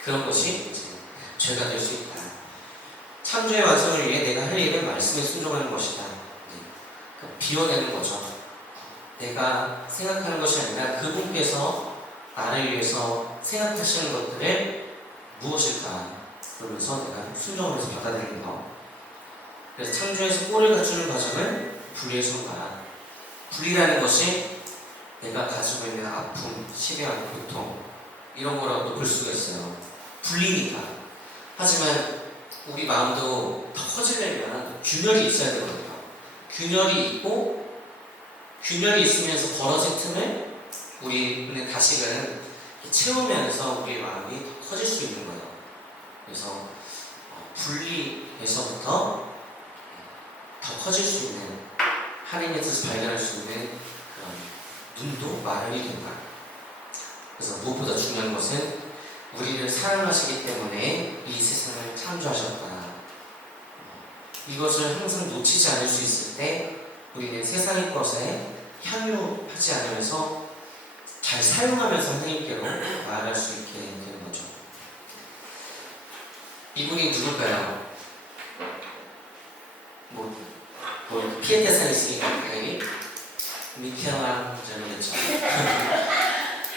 그런 것이 이제 죄가 될 수 있다. 창조의 완성을 위해 내가 할 일은 말씀에 순종하는 것이다. 그러니까 비워내는 거죠. 내가 생각하는 것이 아니라 그분께서 나를 위해서 생각하시는 것들을 무엇일까? 그러면서 내가 순종을 해서 받아들이는 거. 그래서 창조에서 꼴을 갖추는 과정은 분리의 순간. 분리라는 것이 내가 가지고 있는 아픔, 시련, 고통 이런 거라고도 볼 수가 있어요. 분리니까. 하지만 우리 마음도 더 커지려면 균열이 있어야 되거든요. 균열이 있고 균열이 있으면서 벌어진 틈을 우리는 다시금 채우면서 우리의 마음이 더 커질 수 있는 거예요. 그래서 분리에서부터 더 커질 수 있는 하나님의 뜻을 발견할 수 있는 그런 눈도 마련이 된다. 그래서 무엇보다 중요한 것은 우리를 사랑하시기 때문에 이 세상을 창조하셨다. 이것을 항상 놓치지 않을 수 있을 때 우리는 세상의 것에 향유하지 않으면서 잘 사용하면서 하나님께로 나아갈 수 있게 되는 거죠. 이분이 누굴까요? 피에테상이 있으니까 당연히 미켈란젤로겠죠.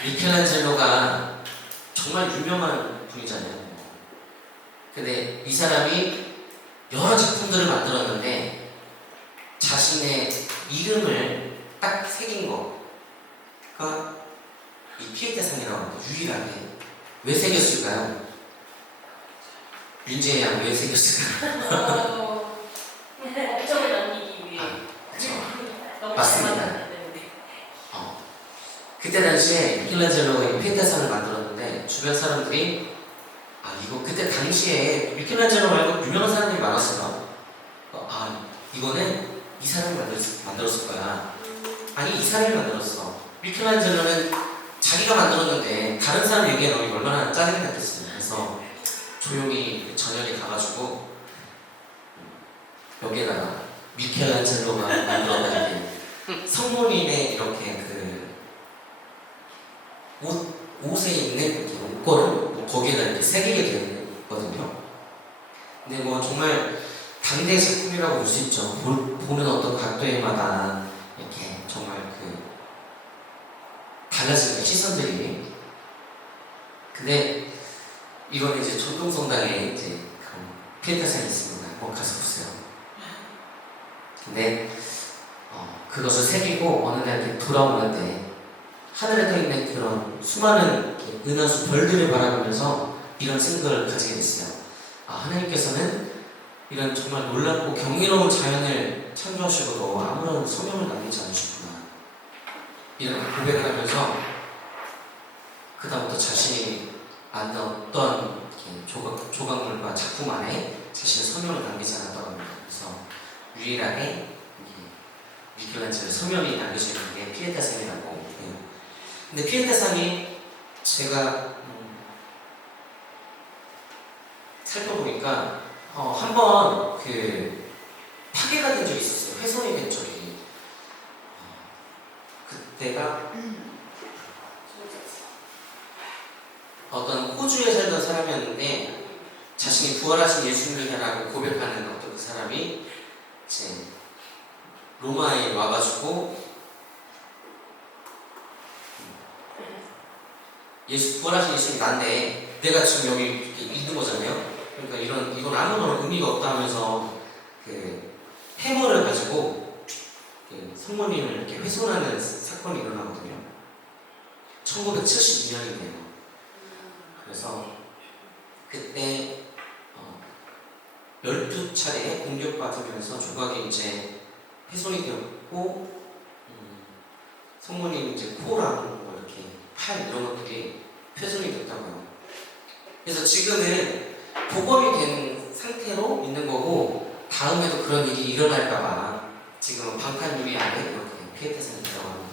미켈란젤로가 정말 유명한 분이잖아요. 근데 이 사람이 여러 작품들을 만들었는데 자신의 이름을 딱 새긴 거가 이 피에테상이라고 합니다. 유일하게. 왜 새겼을까요? 윤재의 양 왜 새겼을까요? 업적을 남기기 위해. 그렇죠. 너무 맞습니다. 잘 만들었기 때문에. 그때 당시에 미켈란젤로가 이 피에테상을 만들었는데 주변 사람들이 이거 그때 당시에 미켈란젤로 말고 유명한 사람들이 많았어요. 이거는 이 사람이 만들었을 거야. 아니 이 사람이 만들었어. 미켈란젤로는 자기가 만들었는데 다른 사람 얘기에 너무 얼마나 짜증이 났겠어요. 그래서 조용히 저녁에 가가지고 여기에다가 미켈란젤로가 만들었다 이렇게 성모님의 이렇게 옷에 있는 이렇게 옷걸음 거기에다 이렇게 새기게 되거든요. 근데 정말 당대 작품이라고 볼 수 있죠. 보는 어떤 각도에마다 이렇게 정말 달라지는 시선들이. 근데 이거는 이제 전동성당에 이제 피에테상이 있습니다. 한번 가서 보세요. 근데 그것을 새기고 어느 날 이렇게 돌아오는데 하늘에 떠 있는 그런 수많은 은하수 별들을 바라보면서 이런 생각을 가지게 됐어요. 하나님께서는 이런 정말 놀랍고 경이로운 자연을 창조하시고도 아무런 소명을 남기지 않으셨구나. 이런 고백을 하면서 그다음부터 자신이 만든 어떤 조각물과 작품 안에 자신의 소명을 남기지 않았다고 합니다. 그래서 유일하게 미켈란젤로 소명이 남겨져 있는 게 피에테상이라고 해요. 근데 피에테상이 제가 살펴보니까 한번 파괴가 된 적이 있었어요. 훼손이 된 적이. 그때가 어떤 호주에 살던 사람이었는데 자신이 부활하신 예수님이라고 고백하는 어떤 그 사람이 이제 로마에 와가지고 부활하신 예수님이 난데 내가 지금 여기 이렇게 있는 거잖아요. 그러니까 이건 아무런 의미가 없다 하면서 해머를 가지고 성모님을 이렇게 훼손하는 사건이 일어나거든요. 1972년이네요. 그래서 그때 12차례 공격받으면서 조각이 이제 훼손이 되었고 성모님 이제 코랑 이렇게 팔 이런 것들이 훼손이 됐다고요. 그래서 지금은 복원이 된 상태로 있는 거고 다음에도 그런 일이 일어날까봐 지금은 방탄 유리 안에 이렇게 피에테상이 들어갑니다.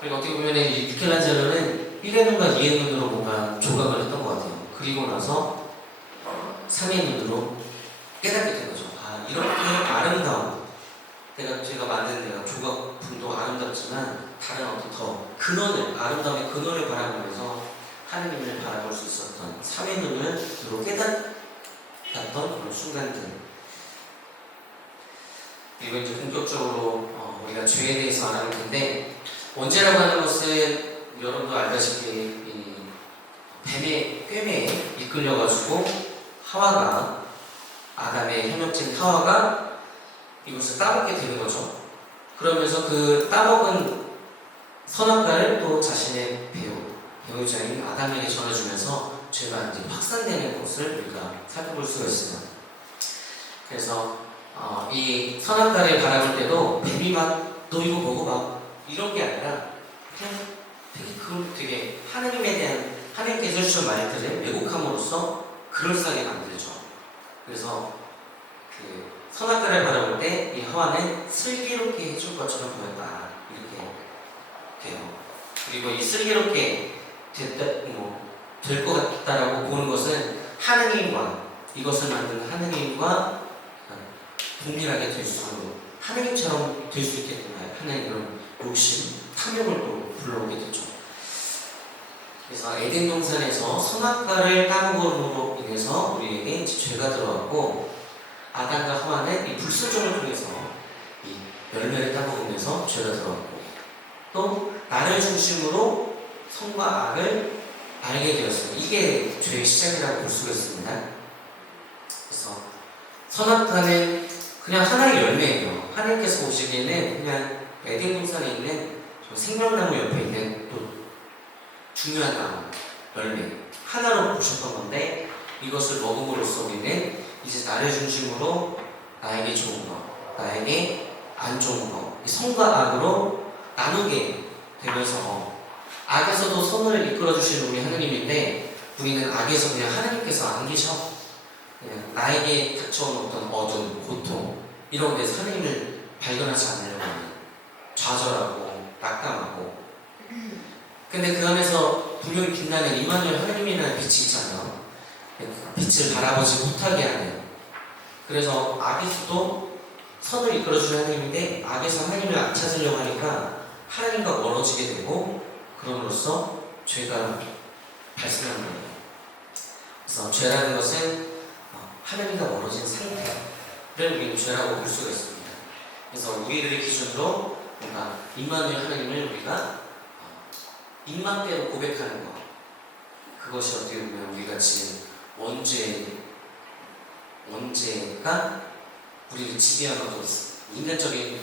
그리고 어떻게 보면 이 미켈란젤로는 1의 눈과 2의 눈으로 뭔가 조각을 했던 것 같아요. 그리고 나서 3의 눈으로 깨닫게 된 거죠. 이렇게 아름다운 제가 만든 조각품도 아름답지만 다른 어떤 더 아름다움의 근원을 바라보면서 하느님을 바라볼 수 있었던 3의 눈으로 깨닫았던 그런 순간들. 그리고 이제 본격적으로 우리가 죄에 대해서 알아볼 텐데 원죄라고 하는 것은 여러분도 알다시피 이 뱀의 꾀매에 이끌려가지고 아담의 현역친 하와가 이것을 따먹게 되는 거죠. 그러면서 그 따먹은 선악과를 또 자신의 배우자인 아담에게 전해주면서 죄가 이제 확산되는 것을 우리가 살펴볼 수가 있어요. 그래서 이 선악과를 바라볼 때도 뱀이 너 이거 보고 이런 게 아니라 그냥 되게 하나님에 대한 하나님께서 해주신 말들을 왜곡함으로써 그럴싸하게 만들죠. 그래서 그 선악과를 바라볼 때 이 하와는 슬기롭게 해줄 것처럼 보였다 이렇게 돼요. 그리고 이 슬기롭게 될 것 같다라고 보는 것은 하느님과 이것을 만든 하느님과 동일하게 하느님처럼 될 수 있기 때문에 하나의 그런 욕심, 탐욕을 또 불러오게 되죠. 그래서 에덴 동산에서 선악과를 따먹음으로 인해서 우리에게 죄가 들어왔고 아담과 하와는 이 불순종을 통해서 이 열매를 따먹으면서 죄가 들어왔고 또 나를 중심으로 선과 악을 알게 되었어요. 이게 죄의 시작이라고 볼 수가 있습니다. 그래서 선악과는 그냥 하나의 열매예요. 하나님께서 보시기에는 그냥 에덴 동산에 있는 생명나무 옆에 있는 또 중요한 나무, 열매 하나로 보셨던 건데 이것을 먹음으로써 우리는 이제 나를 중심으로 나에게 좋은 것, 나에게 안 좋은 것, 선과 악으로 나누게 되면서 악에서도 선을 이끌어주시는 우리 하나님인데 우리는 악에서 그냥 하나님께서 안 계셔. 그냥 나에게 닥쳐온 어떤 어둠, 고통 이런 데서 하나님을 발견하지 않으려고 하는 좌절하고 낙담하고 근데 그 안에서 분명히 빛나는 임마누엘 하나님이라는 빛이 있잖아요. 그 빛을 바라보지 못하게 하는 그래서 악에서도 선을 이끌어주는 하나님인데 악에서 하나님을 안 찾으려고 하니까 하나님과 멀어지게 되고 그럼으로써 죄가 발생하는 거예요. 그래서 죄라는 것은 하나님과 멀어진 상태를 우리는 죄라고 볼 수가 있습니다. 그래서 우리들의 기준으로 뭔가 임마누엘 하나님을 우리가 입맛대로 고백하는 것 그것이 어떻게 보면 우리가 지금 원죄가 우리를 지배하는 것 인간적인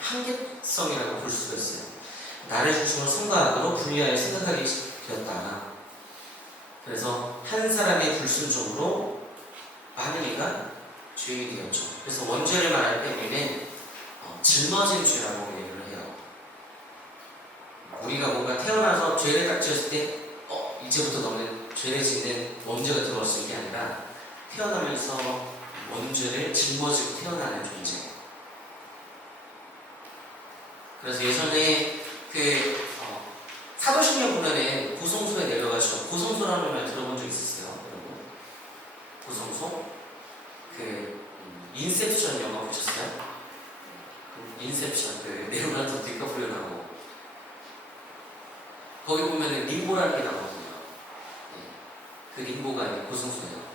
한계성이라고 볼 수가 있어요. 나를 중심으로 선과 악으로 분리하여 생각하게 되었다. 그래서 한 사람의 불순종으로 많은 이가 죄인이 되었죠. 그래서 원죄를 말할 때 우리는 짊어진 죄라고 얘기를 해요. 우리가 뭔가 태어나서 죄를 딱 지었을 때 이제부터 너는 죄를 짓는 원죄가 들어왔을 게 아니라 태어나면서 원죄를 짊어지고 태어나는 존재. 그래서 예전에 사도신경 보면은 고성소에 내려가시고 고성소라는 말 들어본 적 있으세요, 여러분? 고성소? 인셉션 영화 보셨어요? 인셉션 레오나르도 디카프리오 나오고 거기 보면은 림보라는 게 나오거든요. 그 림보가 고성소예요.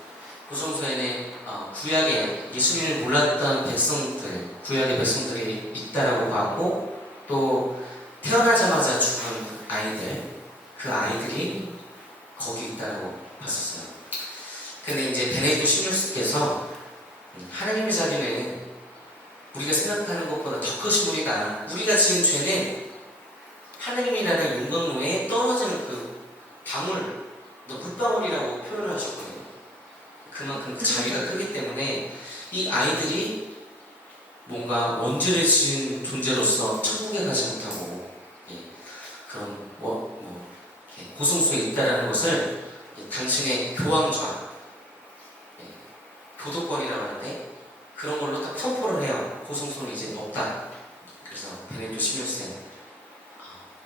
고성소에는 구약에 예수님을 몰랐던 백성들, 구약의 백성들이 있다라고 봤고 또 태어나자마자 죽은 아이들, 그 아이들이 거기 있다고 봤었어요. 근데 이제 베네딕토 16세께서 하나님의 자비는 우리가 생각하는 것보다 더 크신 우리가 지은 죄는 하나님이라는 윤곽로에 떨어지는 그 방울, 물방울이라고 표현을 하셨거든요. 그만큼 그 자비가 크기 때문에 이 아이들이 뭔가 원죄를 지은 존재로서 천국에 가지 못하고 그런 고성소에 있다라는 것을 당신의 교황좌 교도권이라고 하는데 그런 걸로 다 선포를 해요. 고성소는 이제 없다. 그래서 베네딕토 16세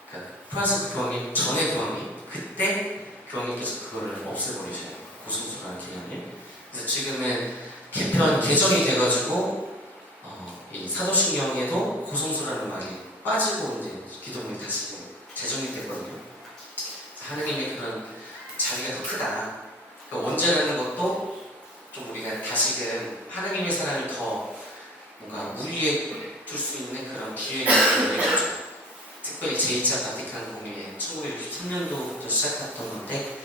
그러니까 프랑스 교황님 전에 교황님 그때 교황님께서 그거를 없애버리셔요. 고성소라는 개념을. 그래서 지금은 개정이 돼가지고 이 사도신경에도 고성소라는 말이 빠지고 이제 기독론이 다시 재정이 됐거든요. 하느님의 그런 자비가 더 크다. 그러니까 원죄라는 것도 좀 우리가 다시금 하나님의 사랑을 더 뭔가 우리에 둘 수 있는 그런 기회를 내려죠. 특별히 제2차 바티칸 공의회 1963년도부터 시작했던 건데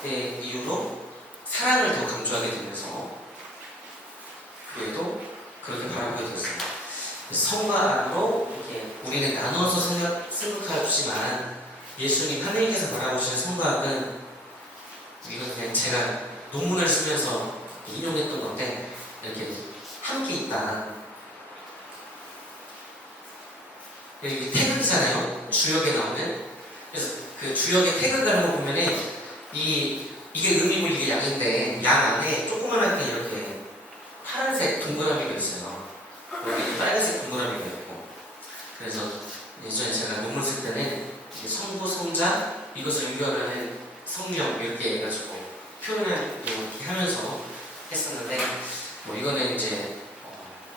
그때 이후로 사랑을 더 강조하게 되면서 그래도 그렇게 바라보게 되었어요. 성과 악으로 이렇게 우리는 나누어서 생각하지만 예수님 하나님께서 바라보시는 성과 악은 이건 그냥 제가 논문을 쓰면서 인용했던 건데 이렇게 함께 있다. 여기 태극이잖아요. 주역에 나오는. 그래서 그 주역의 태극을 한번 보면은 이게 음이고 이게 양인데 양 안에 조그만하게 이렇게 파란색 동그라미가 있어요. 여기 빨간색 동그라미가 있고. 그래서 예전에 제가 논문 쓸 때는 성부, 성자 이것을 유별하는 성령 이렇게 해가지고 표현을 이렇게 하면서 했었는데 뭐 이거는 이제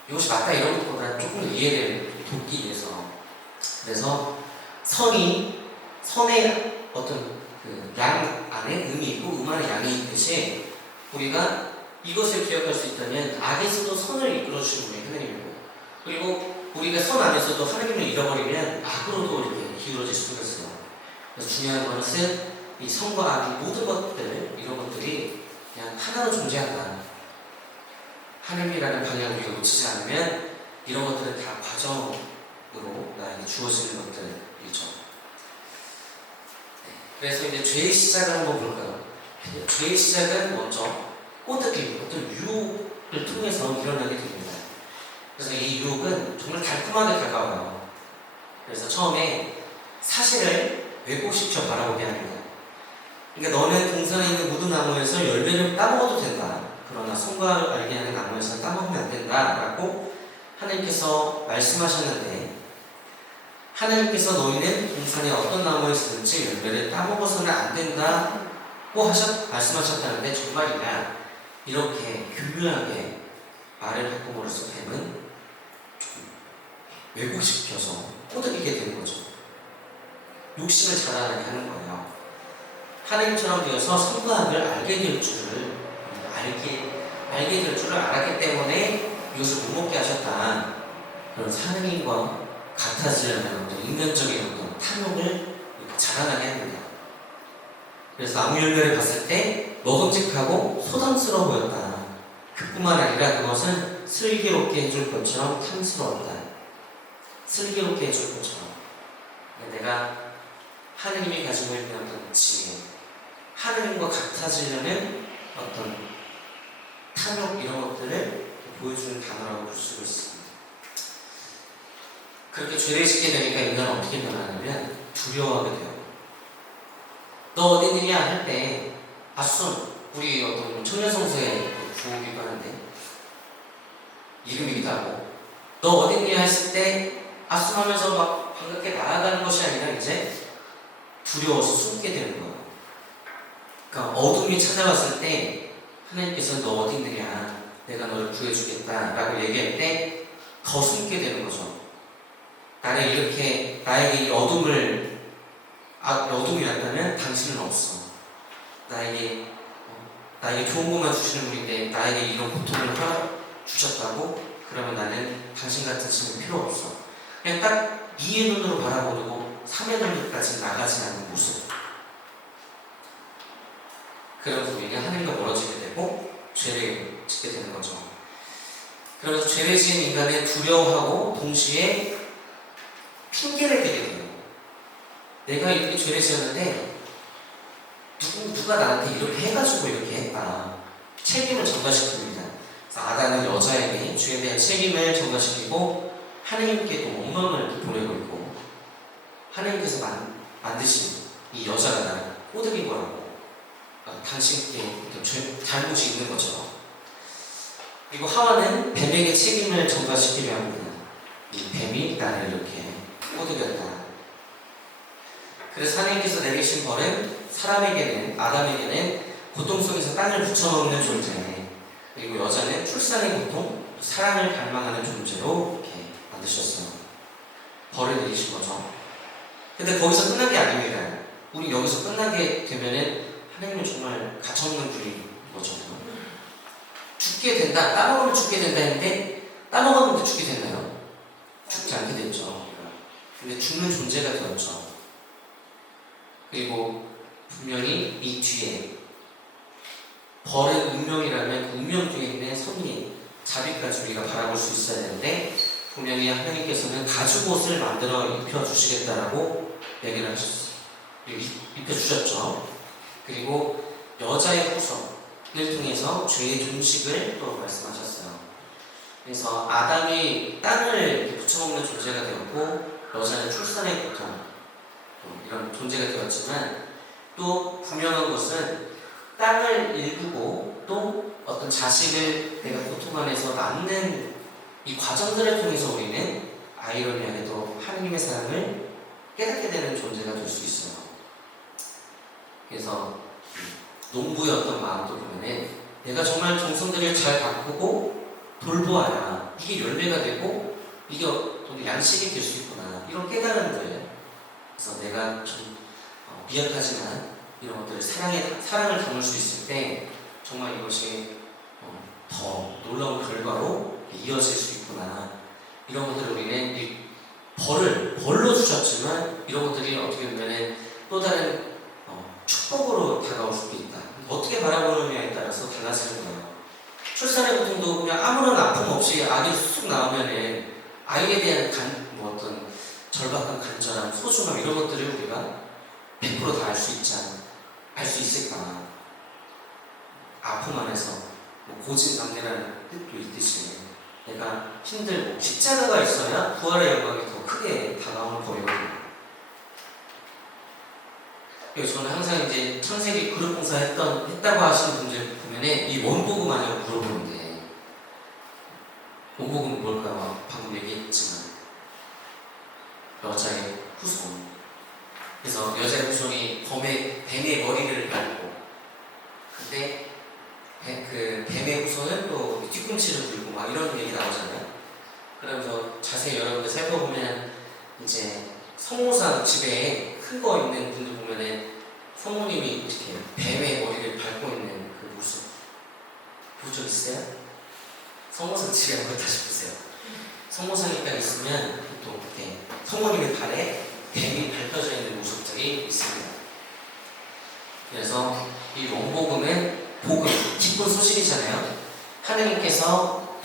이것이 맞다 이런 것보다 조금 더 이해를 돕기 위해서 그래서 선의 어떤 그 양 안에 음이 있고 음 안에 양이 있듯이 우리가 이것을 기억할 수 있다면 악에서도 선을 이끌어주시는 분이 하나님이고 그리고 우리가 선 안에서도 하나님을 잃어버리면 악으로도 이렇게 기울어질 수가 있어요. 그래서 중요한 것은 이 선과 악의 모든 것들 이런 것들이 그냥 하나로 존재한다. 하나님이라는 방향을 우리가 놓치지 않으면 이런 것들은 다 과정으로 나에게 주어지는 것들이죠. 그래서 이제 죄의 시작을 한번 볼까요? 죄의 시작은 먼저 꼬드기, 어떤 유혹을 통해서 일어나게 됩니다. 그래서 이 유혹은 정말 달콤하게 다가와요. 그래서 처음에 사실을 왜곡시켜 바라보게 합니다. 그러니까 너는 동산에 있는 모든 나무에서 열매를 따먹어도 된다. 그러나 선과 알게 하는 나무에서 따먹으면 안 된다. 라고 하나님께서 말씀하셨는데 하나님께서 너희는 동산에 어떤 나무에서든지 열매를 따먹어서는 안 된다고 말씀하셨다는데 정말이냐 이렇게 교묘하게 말을 바꿈으로써 뱀은 왜곡시켜서 꼬드기게 되는 거죠. 욕심을 자라나게 하는 거예요. 하나님처럼 되어서 선과 악을 알게 될 줄을 알았기 때문에 이것을 못 먹게 하셨다. 그런 하나님과 같아지려는 어떤 인간적인 어떤 탐욕을 자라나게 합니다. 그래서 나무 열매를 봤을 때 먹음직하고 소담스러워 보였다. 그뿐만 아니라 그것은 슬기롭게 해줄 것처럼 탐스러웠다. 슬기롭게 해줄 것처럼. 내가 하느님이 가지고 있는 어떤 지혜, 하느님과 같아지려는 어떤 탐욕 이런 것들을 보여주는 단어라고 볼 수가 있습니다. 그렇게 죄를 짓게 되니까 인간은 어떻게 변하냐면 두려워하게 돼요. 너 어디 있느냐 할 때 아순 우리 어떤 청년성서에 구호기도 하는데 이름이기도 하고 너 어디 있느냐 했을 때 아순 하면서 막 반갑게 나아가는 것이 아니라 이제 두려워서 숨게 되는 거예요. 그러니까 어둠이 찾아왔을 때 하나님께서 너 어디 있느냐 내가 너를 구해주겠다 라고 얘기할 때 더 숨게 되는 거죠. 나는 이렇게 나에게 이 어둠이 왔다면 당신은 없어. 나에게 좋은 것만 주시는 분인데 나에게 이런 고통을 주셨다고? 그러면 나는 당신 같은 친구 필요 없어. 그냥 딱 이의 눈으로 바라보고 삼의 눈으로까지 나가지 않는 모습. 그러면서 우리는 하나님과 멀어지게 되고 죄를 짓게 되는 거죠. 그러면서 죄를 지은 인간은 두려워하고 동시에 핑계를 대게 돼요. 내가 이렇게 죄를 지었는데 누가 나한테 이렇게 해가지고 이렇게 했다. 책임을 전가시킵니다. 그래서 아담은 여자에게 죄에 대한 책임을 전가시키고 하나님께도 원망을 보내고 있고 하나님께서 만드신 이 여자가 나를 꼬드긴 거라고 당신께 잘못이 있는 거죠. 그리고 하와는 뱀에게 책임을 전가시키려 합니다. 이 뱀이 나를 이렇게 꼬드겼다. 그래서 하나님께서 내리신 벌은 아담에게는 고통 속에서 땅을 붙여먹는 존재, 그리고 여자는 출산의 고통, 사랑을 갈망하는 존재로 이렇게 만드셨어요. 벌을 내리신 거죠. 근데 거기서 끝난 게 아닙니다. 우리 여기서 끝나게 되면은 하나님은 정말 가차없는 분인 거죠. 죽게 된다, 따먹으면 죽게 된다 했는데 따먹었는데 죽게 됐나요? 죽지 않게 됐죠. 근데 죽는 존재가 되었죠. 그리고 분명히 이 뒤에 벌은 운명이라면 그 운명 뒤에 있는 섭리, 자비까지 우리가 바라볼 수 있어야 되는데 분명히 하나님께서는 가죽옷을 만들어 입혀주시겠다라고 얘기를 하셨어요. 입혀주셨죠. 그리고 여자의 후손을 통해서 죄의 종식을 또 말씀하셨어요. 그래서 아담이 땅을 붙여먹는 존재가 되었고 여자는 출산의 고통, 또 이런 존재가 되었지만 또 분명한 것은 땅을 일구고 또 어떤 자식을 내가 고통 안에서 낳는 이 과정들을 통해서 우리는 아이러니하게도 하나님의 사랑을 깨닫게 되는 존재가 될 수 있어요. 그래서 농부의 어떤 마음도 보면은 내가 정말 정성들을 잘 가꾸고 돌보아야 이게 열매가 되고 이게 어떤 양식이 될 수 있구나 이런 깨달음들. 그래서 내가 좀 미약하지만 이런 것들을 사랑을 담을 수 있을 때 정말 이것이 더 놀라운 결과로 이어질 수 있구나. 이런 것들을 우리는 이 벌로 주셨지만 이런 것들이 어떻게 보면 또 다른 축복으로 다가올 수도 있다. 어떻게 바라보느냐에 따라서 달라지는 거예요. 출산의 고통도 그냥 아무런 아픔 없이 아기 쑥 나오면은 아이에 대한 어떤 절박한 간절함, 소중함 이런 것들을 우리가 100% 다 알 수 있을까? 아픔 안에서 고진감래라는 뜻도 있듯이 내가 힘들고 십자가가 있어야 부활의 영광이 더 크게 다가오는 법이거든요. 그래서 저는 항상 이제 창세기 그룹 봉사 했다고 하시는 분들 보면은 이 원복음 아니라고 물어보는데 원복음은 뭘까요? 방금 얘기했지만 여자의 후손. 그래서 여자의 후손이 뱀의 머리를 밟고 근데 그 뱀의 후손은 또 뒤꿈치를 불고 막 이런 얘기 나오잖아요. 그러면서 자세히 여러분들 살펴보면 이제 성모상 집에 큰 거 있는 분들 보면은 성모님이 이렇게 뱀의 머리를 밟고 있는 그 모습 본 적 있어요? 성모상 집에 한번 다시 보세요. 성모상이 딱 있으면 또 그때 성모님의 발에 뱀이 밟혀져 있는 모습들이 있습니다. 그래서 이 원복음은 복음, 기쁜 소식이잖아요. 하나님께서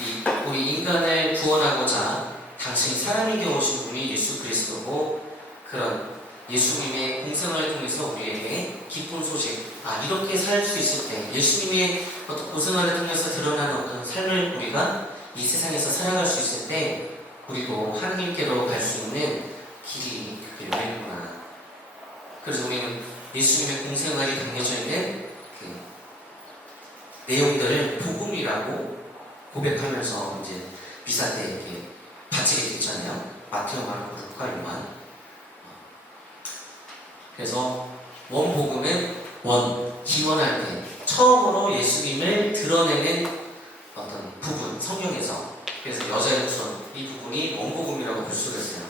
우리 인간을 구원하고자 당신이 사람이 되어 오신 분이 예수 그리스도고 그런 예수님의 공생활을 통해서 우리에게 기쁜 소식, 이렇게 살 수 있을 때 예수님의 어떤 고생활을 통해서 드러나는 어떤 삶을 우리가 이 세상에서 살아갈 수 있을 때 우리도 하나님께로 갈 수 있는 길이 그렇게 열리구나. 그래서 우리는 예수님의 공생활이 담겨져 있는 그 내용들을 복음이라고 고백하면서 이제 미사 때 이렇게 바치게 됐잖아요. 마태오, 마르코, 루카, 요한. 그래서 원복음은 기원할 때 처음으로 예수님을 드러내는 어떤 부분, 성경에서. 그래서 여자의 후손, 이 부분이 원복음이라고 볼 수가 있어요.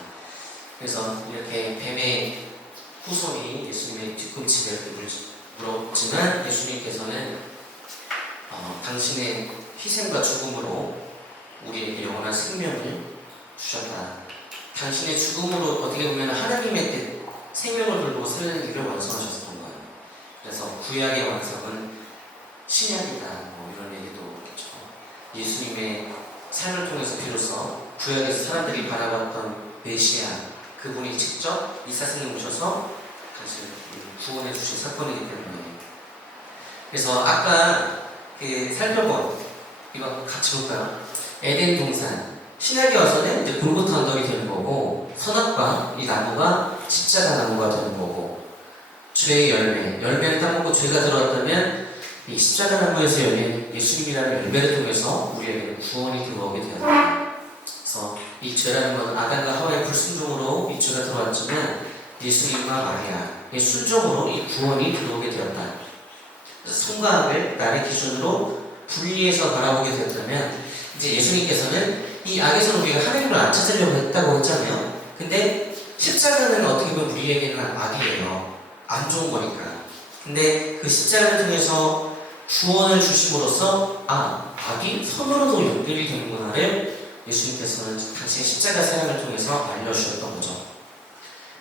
그래서 이렇게 뱀의 후손이 예수님의 뒤꿈치를 물었지만 예수님께서는 당신의 희생과 죽음으로 우리에게 영원한 생명을 주셨다. 당신의 죽음으로 어떻게 보면 하나님의 뜻, 생명을 돌보고 살리는 일을 완성하셨던 거예요. 그래서 구약의 완성은 신약이다. 이런 얘기도 있죠. 예수님의 삶을 통해서 비로소 구약에서 사람들이 바라봤던 메시아, 그분이 직접 이 세상에 오셔서 당신을 구원해 주신 사건이기 때문에. 그래서 아까 살펴본 이거 같이 볼까요? 에덴 동산. 신약에 와서는 이제 골고타 언덕이 되는 거고 선악과 이 나무가 십자가 나무가 되는 거고 죄의 열매를 따먹고 죄가 들어왔다면 이 십자가 나무에서 열린 예수님이라는 열매를 통해서 우리에게 구원이 들어오게 되었다. 그래서 이 죄라는 건 아담과 하와의 불순종으로 이 죄가 들어왔지만 예수님과 마리아의 순종으로 이 구원이 들어오게 되었다. 그래서 선과 악을 나의 기준으로 분리해서 바라보게 되었다면 이제 예수님께서는 이 악에서 우리가 하나님을 안 찾으려고 했다고 했잖아요. 근데 십자가는 어떻게 보면 우리에게는 악이에요. 안 좋은 거니까. 근데 그 십자가를 통해서 구원을 주심으로써 악이 선으로도 연결이 되는구나를 예수님께서는 당신의 십자가 사랑을 통해서 알려주셨던 거죠.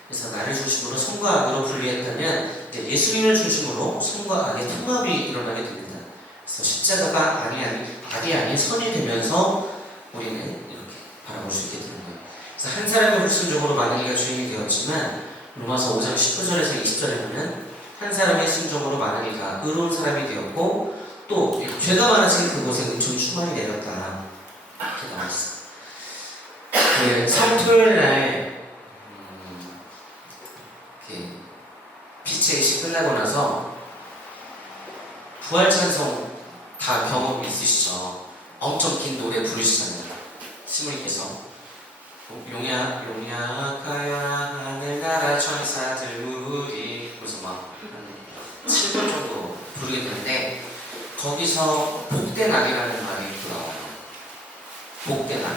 그래서 나를 중심으로 선과 악으로 분리했다면 이제 예수님을 중심으로 선과 악의 통합이 일어나게 됩니다. 그래서 십자가가 악이 아닌 선이 되면서 우리는 이렇게 바라볼 수 있게 되는 거예요. 그래서 한 사람의 불순종으로 많은 이가 주인이 되었지만 로마서 5장 19절에서 20절에 보면 한 사람의 순종으로 많은 이가 의로운 사람이 되었고 또 죄가 많아진 그곳에 은총이 충만히 내렸다. 이렇게 나와있어요. 그 3토요일 날 예식 끝나고 나서 부활 찬송 다 경험 있으시죠? 엄청 긴 노래 부르시잖아요. 시므리께서 용약하여 하늘나라 천사들 우리 그래서 막 7분 정도 부르게 되는데 거기서 복된 악이라는 말이 또 나와요. 복된 악.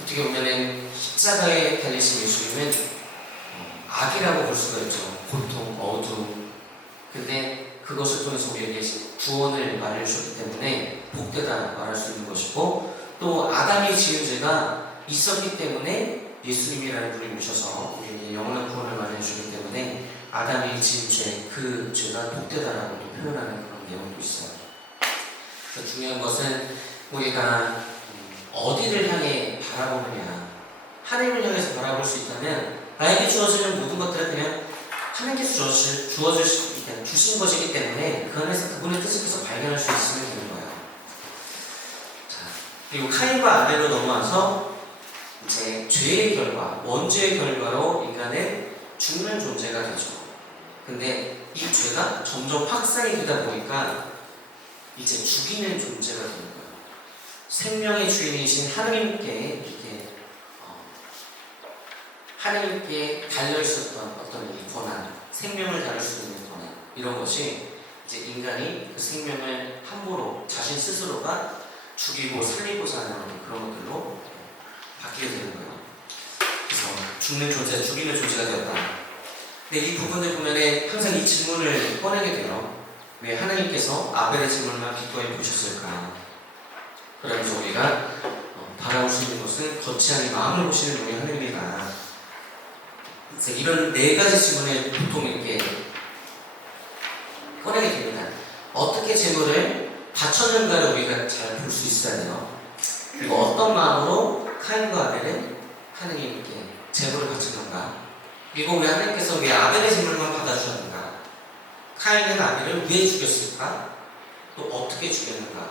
어떻게 보면은 십자가에 달리신 예수님은 악이라고 볼 수가 있죠. 고통, 어두움. 근데 그것을 통해서 우리에게 구원을 말해 주셨기 때문에 복되다 말할 수 있는 것이고, 또 아담이 지은 죄가 있었기 때문에 예수님이라는 분이 오셔서 우리에게 영원한 구원을 말해 주셨기 때문에 아담이 지은 죄, 그 죄가 복되다라고 또 표현하는 그런 내용도 있어요. 그래서 중요한 것은 우리가 어디를 향해 바라보느냐. 하나님을 향해서 바라볼 수 있다면 나에게 주어지는 모든 것들은 그냥 하나님께서 주신 것이기 때문에 그 안에서 그분의 뜻을 계속 발견할 수 있으면 되는 거예요. 자, 그리고 카인과 아벨로 넘어와서 이제 죄의 결과, 원죄의 결과로 인간은 죽는 존재가 되죠. 근데 이 죄가 점점 확산이 되다 보니까 이제 죽이는 존재가 되는 거예요. 생명의 주인이신 하나님께 하나님께 달려있었던 어떤 이 권한, 생명을 다룰 수 있는 권한, 이런 것이 이제 인간이 그 생명을 함부로 자신 스스로가 죽이고 살리고자 하는 그런 것들로 바뀌게 되는 거예요. 그래서 죽는 존재, 죽이는 존재가 되었다. 근데 이 부분을 보면 항상 이 질문을 꺼내게 돼요. 왜 하나님께서 아벨의 질문만 기꺼이 보셨을까? 그러면서 우리가 바라볼 수 있는 것은 거치하니 마음을 보시는 우리 하나님이다. 이런 네 가지 질문을 보통 이렇게 꺼내게 됩니다. 어떻게 재물을 바쳤는가를 우리가 잘 볼 수 있어야 돼요. 그리고 어떤 마음으로 카인과 아벨은 하나님께 재물을 바쳤는가? 그리고 왜 하나님께서 왜 아벨의 재물만 받아주셨는가? 카인은 아벨을 왜 죽였을까? 또 어떻게 죽였는가?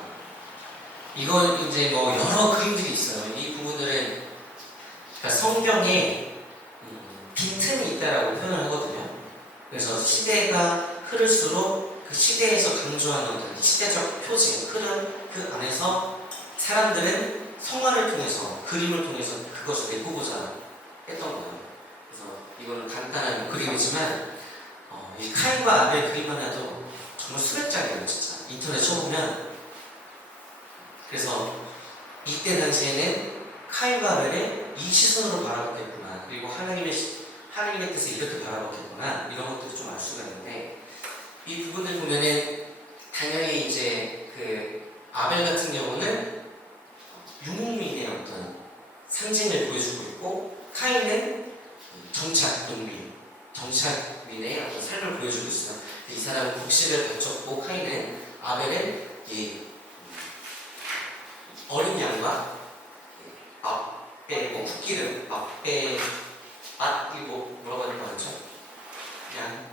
이건 이제 뭐 여러 그림들이 있어요. 이 부분들은 그러니까 성경에 빈틈이 있다라고 표현을 하거든요. 그래서 시대가 흐를수록 그 시대에서 강조하는 어떤 시대적 표징, 흐름, 그 안에서 사람들은 성화를 통해서, 그림을 통해서 그것을 메꾸고자 했던 거예요. 그래서 이거는 간단한 그림이지만 이 카인과 아벨 그림만 해도 정말 수백 장이에요, 진짜. 인터넷 쳐보면. 그래서 이때 당시에는 카인과 아벨을 이 시선으로 바라봤겠구나. 그리고 하나님의 뜻을 이렇게 바라봤겠구나. 이런 것들을 좀 알 수가 있는데, 이 부분을 보면은 당연히 이제 그 아벨 같은 경우는 유목민의 어떤 상징을 보여주고 있고, 카인은 정착민의 어떤 삶을 보여주고 있어요. 이 사람은 곡식을 바쳤고, 카인은 아벨은 이 어린 양과 앞에 국기를 앞에 이거 뭐라고 하는 거 맞죠? 양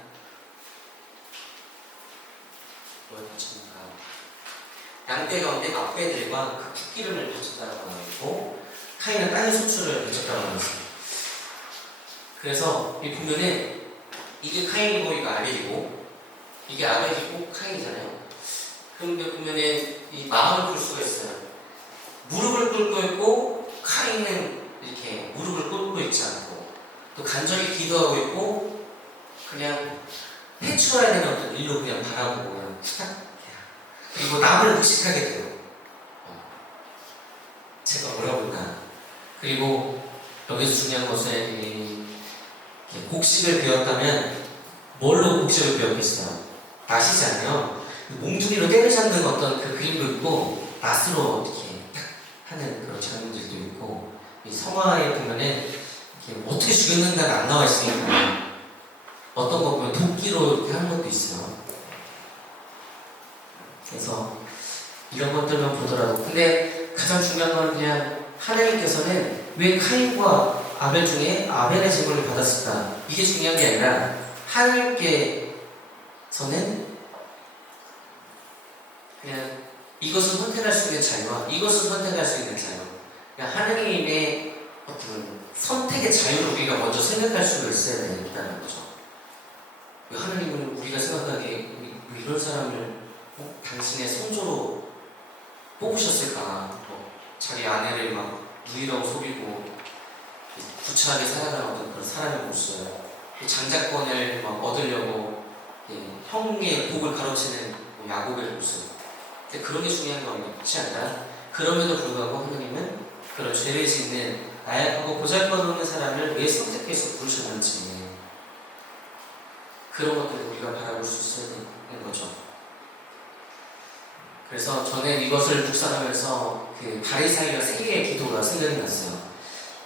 뭘 바쳤는가? 양떼 가운데 앞배들과 그 국기름을 바쳤다라고 하고 있고, 카인은 땅의 소출을 바쳤다고 하고 있어요. 그래서 이 보면은 이게 카인이고 이거 아벨이고 이게 아벨이고 카인이잖아요. 그런데 보면은 이 마음을 볼 수가 있어요. 무릎을 꿇고 있고 카인은 이렇게 무릎을 꿇고 있지 않고 또 간절히 기도하고 있고 그냥 해쳐야 되는 어떤 일로 그냥 바라보고 그냥 후딱 그리고 남을 의식하게 돼요. 제가 뭐라고 했나. 그리고 여기서 중요한 것은 곡식을 베었다면 뭘로 곡식을 베었겠어요? 낫이잖아요. 몽둥이로 때를 잡는 어떤 그 그림도 있고 낫으로 이렇게 딱 하는 그런 장면들도 있고, 이 성화에 보면은 어떻게 죽였는가가 안 나와 있으니까 어떤 거 보면 도끼로 이렇게 하는 것도 있어요. 그래서 이런 것들만 보더라도, 근데 가장 중요한 건 그냥 하나님께서는 왜 카인과 아벨 중에 아벨의 제물을 받았을까? 이게 중요한 게 아니라 하나님께서는 그냥 이것을 선택할 수 있는 자유와 이것을 선택할 수 있는 자유, 그냥 하나님의 어떤 선택의 자유를 우리가 먼저 생각할 수가 있어야 된다는 거죠. 왜 하나님은 우리가 생각하기에 왜 이런 사람을 당신의 선조로 뽑으셨을까? 자기 아내를 막 누이라고 속이고 구차하게 살아가는 어떤 그런 사람의 모습, 장자권을 막 얻으려고 형의 복을 가로채는 야곱의 모습. 근데 그런 게 중요한 것이 아니라 그럼에도 불구하고 하나님은 그런 죄를 짓는 나약하고 보잘것없는 사람을 왜 선택해서 부르셨는지 그런 것들을 우리가 바라볼 수 있어야 되는 거죠. 그래서 저는 이것을 묵상하면서 그 바리사이와 세리의 기도가 생각이 났어요.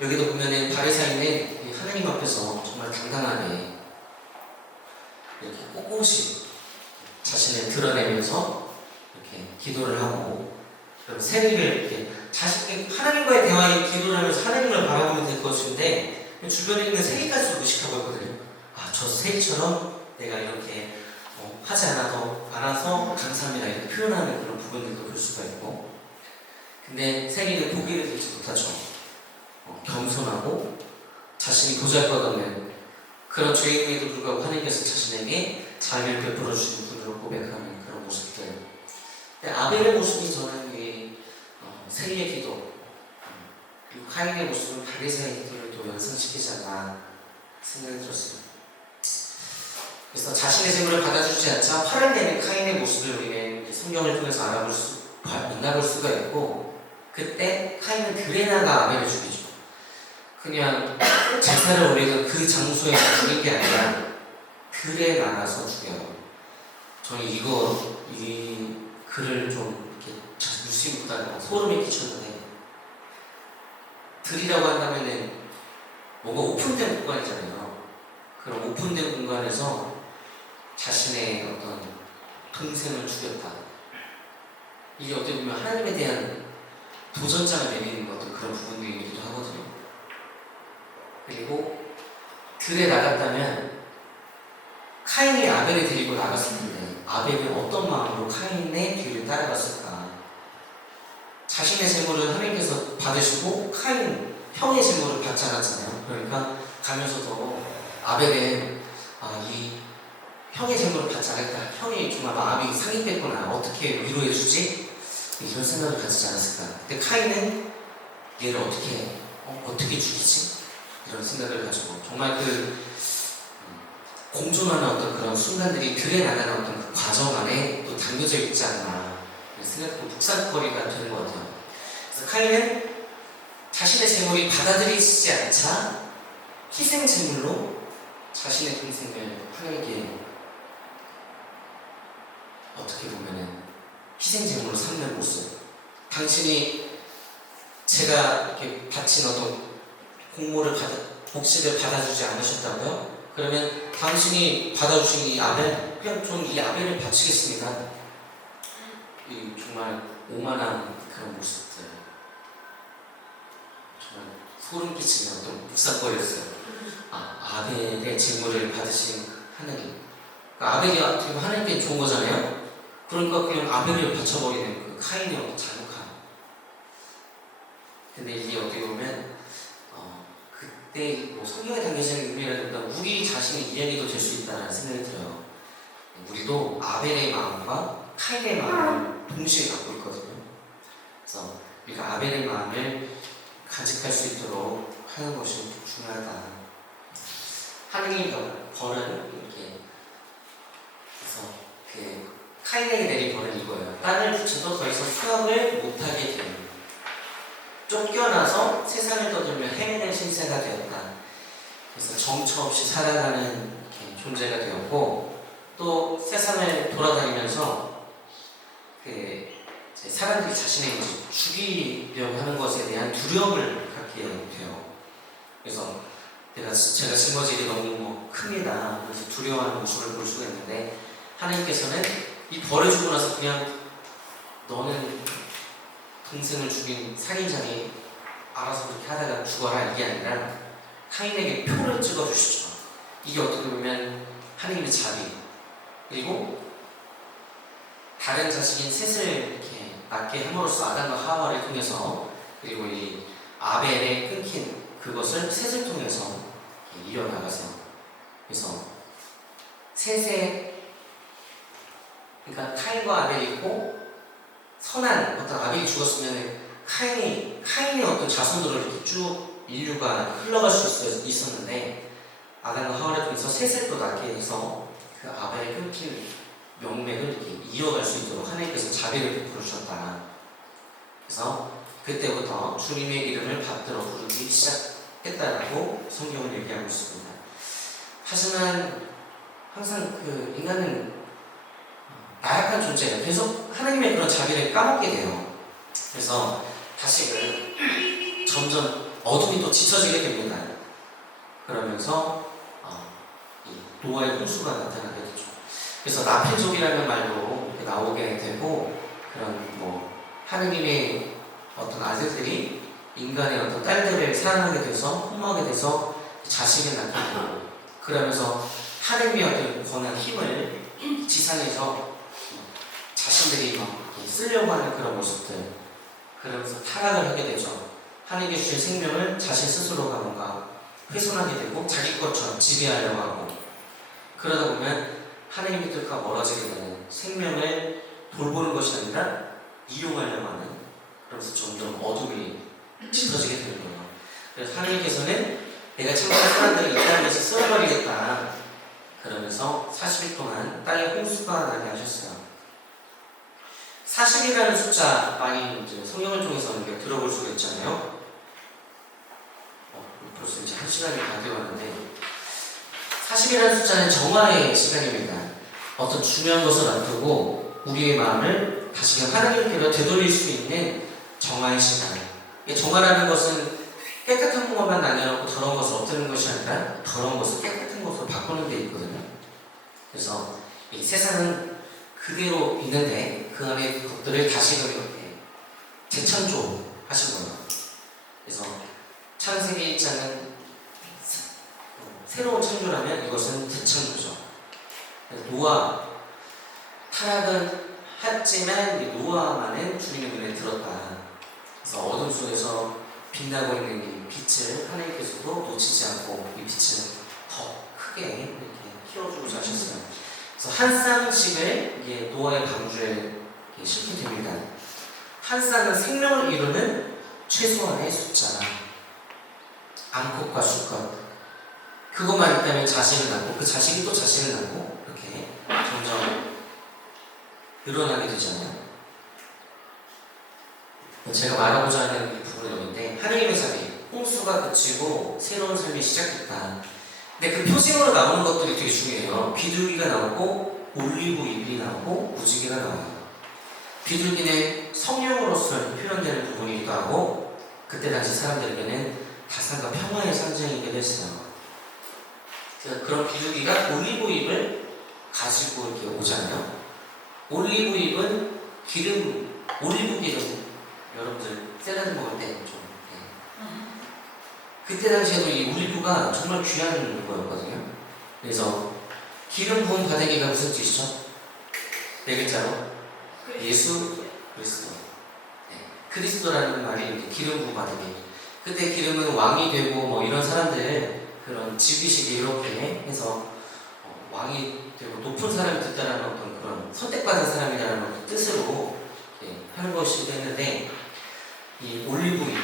여기도 보면은 바리사이는 하나님 앞에서 정말 당당하게 이렇게 꼿꼿이 자신을 드러내면서 이렇게 기도를 하고, 그리고 세리를 이렇게 하나님과의 대화에 기도를 하면서 하나님을 바라보면 될 것인데 주변에 있는 세리까지도 의식하고 있거든요. 저 세리처럼 내가 이렇게 하지 않아서 감사합니다 이렇게 표현하는 그런 부분들도 볼 수가 있고, 근데 세리는 고개를 들지 못하죠. 겸손하고 자신이 보잘것없는 그런 죄인에도 불구하고 하나님께서 자신에게 자비를 베풀어 주신 분으로 고백하는 그런 모습들. 근데 아벨의 모습이 저는 이 세리의 기도 그리고 카인의 모습은 바리새의 기도를 또 연상시키지 않나 생각이 들었어요. 그래서 자신의 재물을 받아주지 않자 화를 내는 카인의 모습을 우리는 성경을 통해서 만나볼 수가 있고, 그때 카인은 들에 나가 아벨을 죽이죠. 그냥 제사를 올리던 그 장소에 죽인 게 아니라 들에 나가서 죽여요. 저는 이 글을 좀 이렇게 무시보다는 소름이 끼쳤는데, 들이라고 한다면은 뭔가 오픈된 공간이잖아요. 그런 오픈된 공간에서 자신의 어떤 동생을 죽였다. 이게 어떻게 보면 하나님에 대한 도전장을 내미는 어떤 그런 부분들이기도 하거든요. 그리고 들에 나갔다면 카인이 아벨을 데리고 나갔을 텐데 아벨은 어떤 마음으로 카인의 뒤를 따라갔을까? 자신의 재물을 하나님께서 받으시고 카인 형의 재물을 받지 않았잖아요. 그러니까 가면서도 아벨은 이 형의 재물을 받지 않았다. 형이 정말 마음이 상했겠구나. 어떻게 위로해주지? 이런 생각을 가지지 않았을까? 근데 카인은 얘를 어떻게 죽이지? 이런 생각을 가지고 정말 공존하는 어떤 그런 순간들이 들에 나가는 어떤 그 과정 안에 또 담겨져 있지 않나 생각하고 묵상거리가 되는 것 같아요. 그래서 카인은 자신의 재물이 받아들이지 않자 희생 제물로 자신의 동생을 하나님께 어떻게 보면은 희생 제물로 삼는 모습. 당신이 제가 이렇게 바친 어떤 복식을 받아주지 않으셨다고요? 그러면 당신이 받아주신 이 아벨, 그냥 저는 이 아벨을 바치겠습니다. 이 정말 오만한 그런 모습들, 정말 소름 끼치는 어떤 묵상거리였어요. 아벨의 제물을 받으신 하나님. 그러니까 아벨이 하나님께 좋은 거잖아요. 그러니까 그냥 아벨을 바쳐버리는 그 카인의 어떤 잔혹함. 근데 이게 어떻게 보면 그때 성경에 담겨진 의미라기보다 우리 자신의 이야기도 될 수 있다는 생각이 들어요. 우리도 아벨의 마음과 카인의 마음을 동시에 갖고 있거든요. 그래서 우리가 아벨의 마음을 간직할 수 있도록 하는 것이 중요하다. 하느님이 벌은 이렇게, 그래서 카인에게 내린 벌은 이거예요. 땅을 붙여도 더 이상 수확을 못하게 됩니다. 쫓겨나서 세상을 떠돌며 헤매는 신세가 되었다. 그래서 정처 없이 살아가는 존재가 되었고, 또 세상을 돌아다니면서 사람들이 자신을 죽이려고 하는 것에 대한 두려움을 갖게 돼요. 그래서 제가 짊어지기 너무 큽니다. 그래서 두려워하는 모습을 볼 수가 있는데, 하나님께서는 이 벌을 주고 나서 그냥 너는 동생을 죽인 살인자니 알아서 그렇게 하다가 죽어라 이게 아니라 카인에게 표를 찍어주시죠. 이게 어떻게 보면 하나님의 자비, 그리고 다른 자식인 셋을 이렇게 낳게 함으로써 아담과 하와를 통해서, 그리고 이 아벨의 끊긴 그것을 셋을 통해서 이어나가세요. 그래서 셋의, 그러니까 카인과 아벨이 있고 선한 어떤 아벨이 죽었으면 카인의 어떤 자손들을 이렇게 쭉 인류가 흘러갈 수 있었는데 아담과 하와를 통해서 셋을 또 낳게 해서 그 아벨의 끊길 명맥을 이렇게 이어갈 수 있도록 하나님께서 자비를 베풀어 주셨다. 그래서 그때부터 주님의 이름을 받들어 부르기 시작했다라고 성경을 얘기하고 있습니다. 하지만 항상 그 인간은 나약한 존재예요. 계속 하나님의 그런 자비를 까먹게 돼요. 그래서 다시금 점점 어둠이 또 짙어지게 됩니다. 그러면서 이 노아의 홍수가 나타나게 되죠. 그래서 나필족이라는 말도 나오게 되고 그런 뭐 하느님의 어떤 아들들이 인간의 어떤 딸들을 사랑하게 돼서 흠모하게 돼서 자식을 낳게 되고 그러면서 하느님의 어떤 권한 힘을 지상에서 자신들이 막 쓰려고 하는 그런 모습들 그러면서 타락을 하게 되죠. 하느님이 주신 생명을 자신 스스로가 뭔가 훼손하게 되고 자기 것처럼 지배하려고 하고 그러다 보면 하느님의 뜻과 멀어지게 되는 생명을 돌보는 것이 아니라 이용하려고 하는 그러면서 점점 어둠이 짙어지게 되는 거예요. 그래서 하느님께서는 내가 창조한 사람들을 이 땅에서 쓸어버리겠다 그러면서 40일 동안 땅에 홍수가 나게 하셨어요. 40이라는 숫자 많이 이제 성경을 통해서 우리가 들어볼 수가 있잖아요. 벌써 이제 1시간이 다 되어가는데 40이라는 숫자는 정화의 시간입니다. 어떤 중요한 것을 놔두고 우리의 마음을 다시금 하나님께로 되돌릴 수 있는 정화의 시간. 정화라는 것은 깨끗한 것만 남겨놓고 더러운 것을 없애는 것이 아니라 더러운 것을 깨끗한 것으로 바꾸는 데 있거든요. 그래서 이 세상은 그대로 있는데 그 안에 것들을 다시금 이렇게 재창조하신 거예요. 그래서 창세기 1장은 새로운 창조라면 이것은 재창조죠. 노아 타락은 했지만 노아만은 주님의 눈에 들었다. 그래서 어둠 속에서 빛나고 있는 이 빛을 하나님께서도 놓치지 않고 이 빛을 더 크게 이렇게 키워주고자 하셨어요. 그래서 한 쌍씩을 노아의 방주에 싣게 됩니다. 한 쌍은 생명을 이루는 최소한의 숫자. 암컷과 수컷. 그것만 있다면 자식을 낳고 그 자식이 또 자식을 낳고 이렇게 점점 늘어나게 되잖아요. 제가 말하고자 하는 이 부분은 여기인데 하나님의 자비, 홍수가 그치고 새로운 삶이 시작됐다. 근데 그 표징으로 나오는 것들이 되게 중요해요. 비둘기가 나오고 올리브 잎이 나오고 무지개가 나와요. 비둘기는 성령으로서 표현되는 부분이기도 하고 그때 당시 사람들에게는 다산과 평화의 상징이기도 했어요. 그런 비둘기가 올리브 잎을 가지고 이렇게 오잖아요. 올리브 잎은 기름, 올리브 기름 여러분들 샐러드 먹을 때 좀 그때 당시에도 이 올리브가 정말 귀한 거였거든요. 그래서 기름 부은 바데기가 무슨 뜻이죠? 네 글자로 예수 그리스도. 그리스도라는 말이 기름 부은 바데기. 그때 기름은 왕이 되고 뭐 이런 사람들 그런 지위식이 이렇게 해서 왕이 되고 높은 사람이 됐다라는 어떤 그런 선택받은 사람이라는 어떤 뜻으로 하는 것이기도 했는데 이 올리브유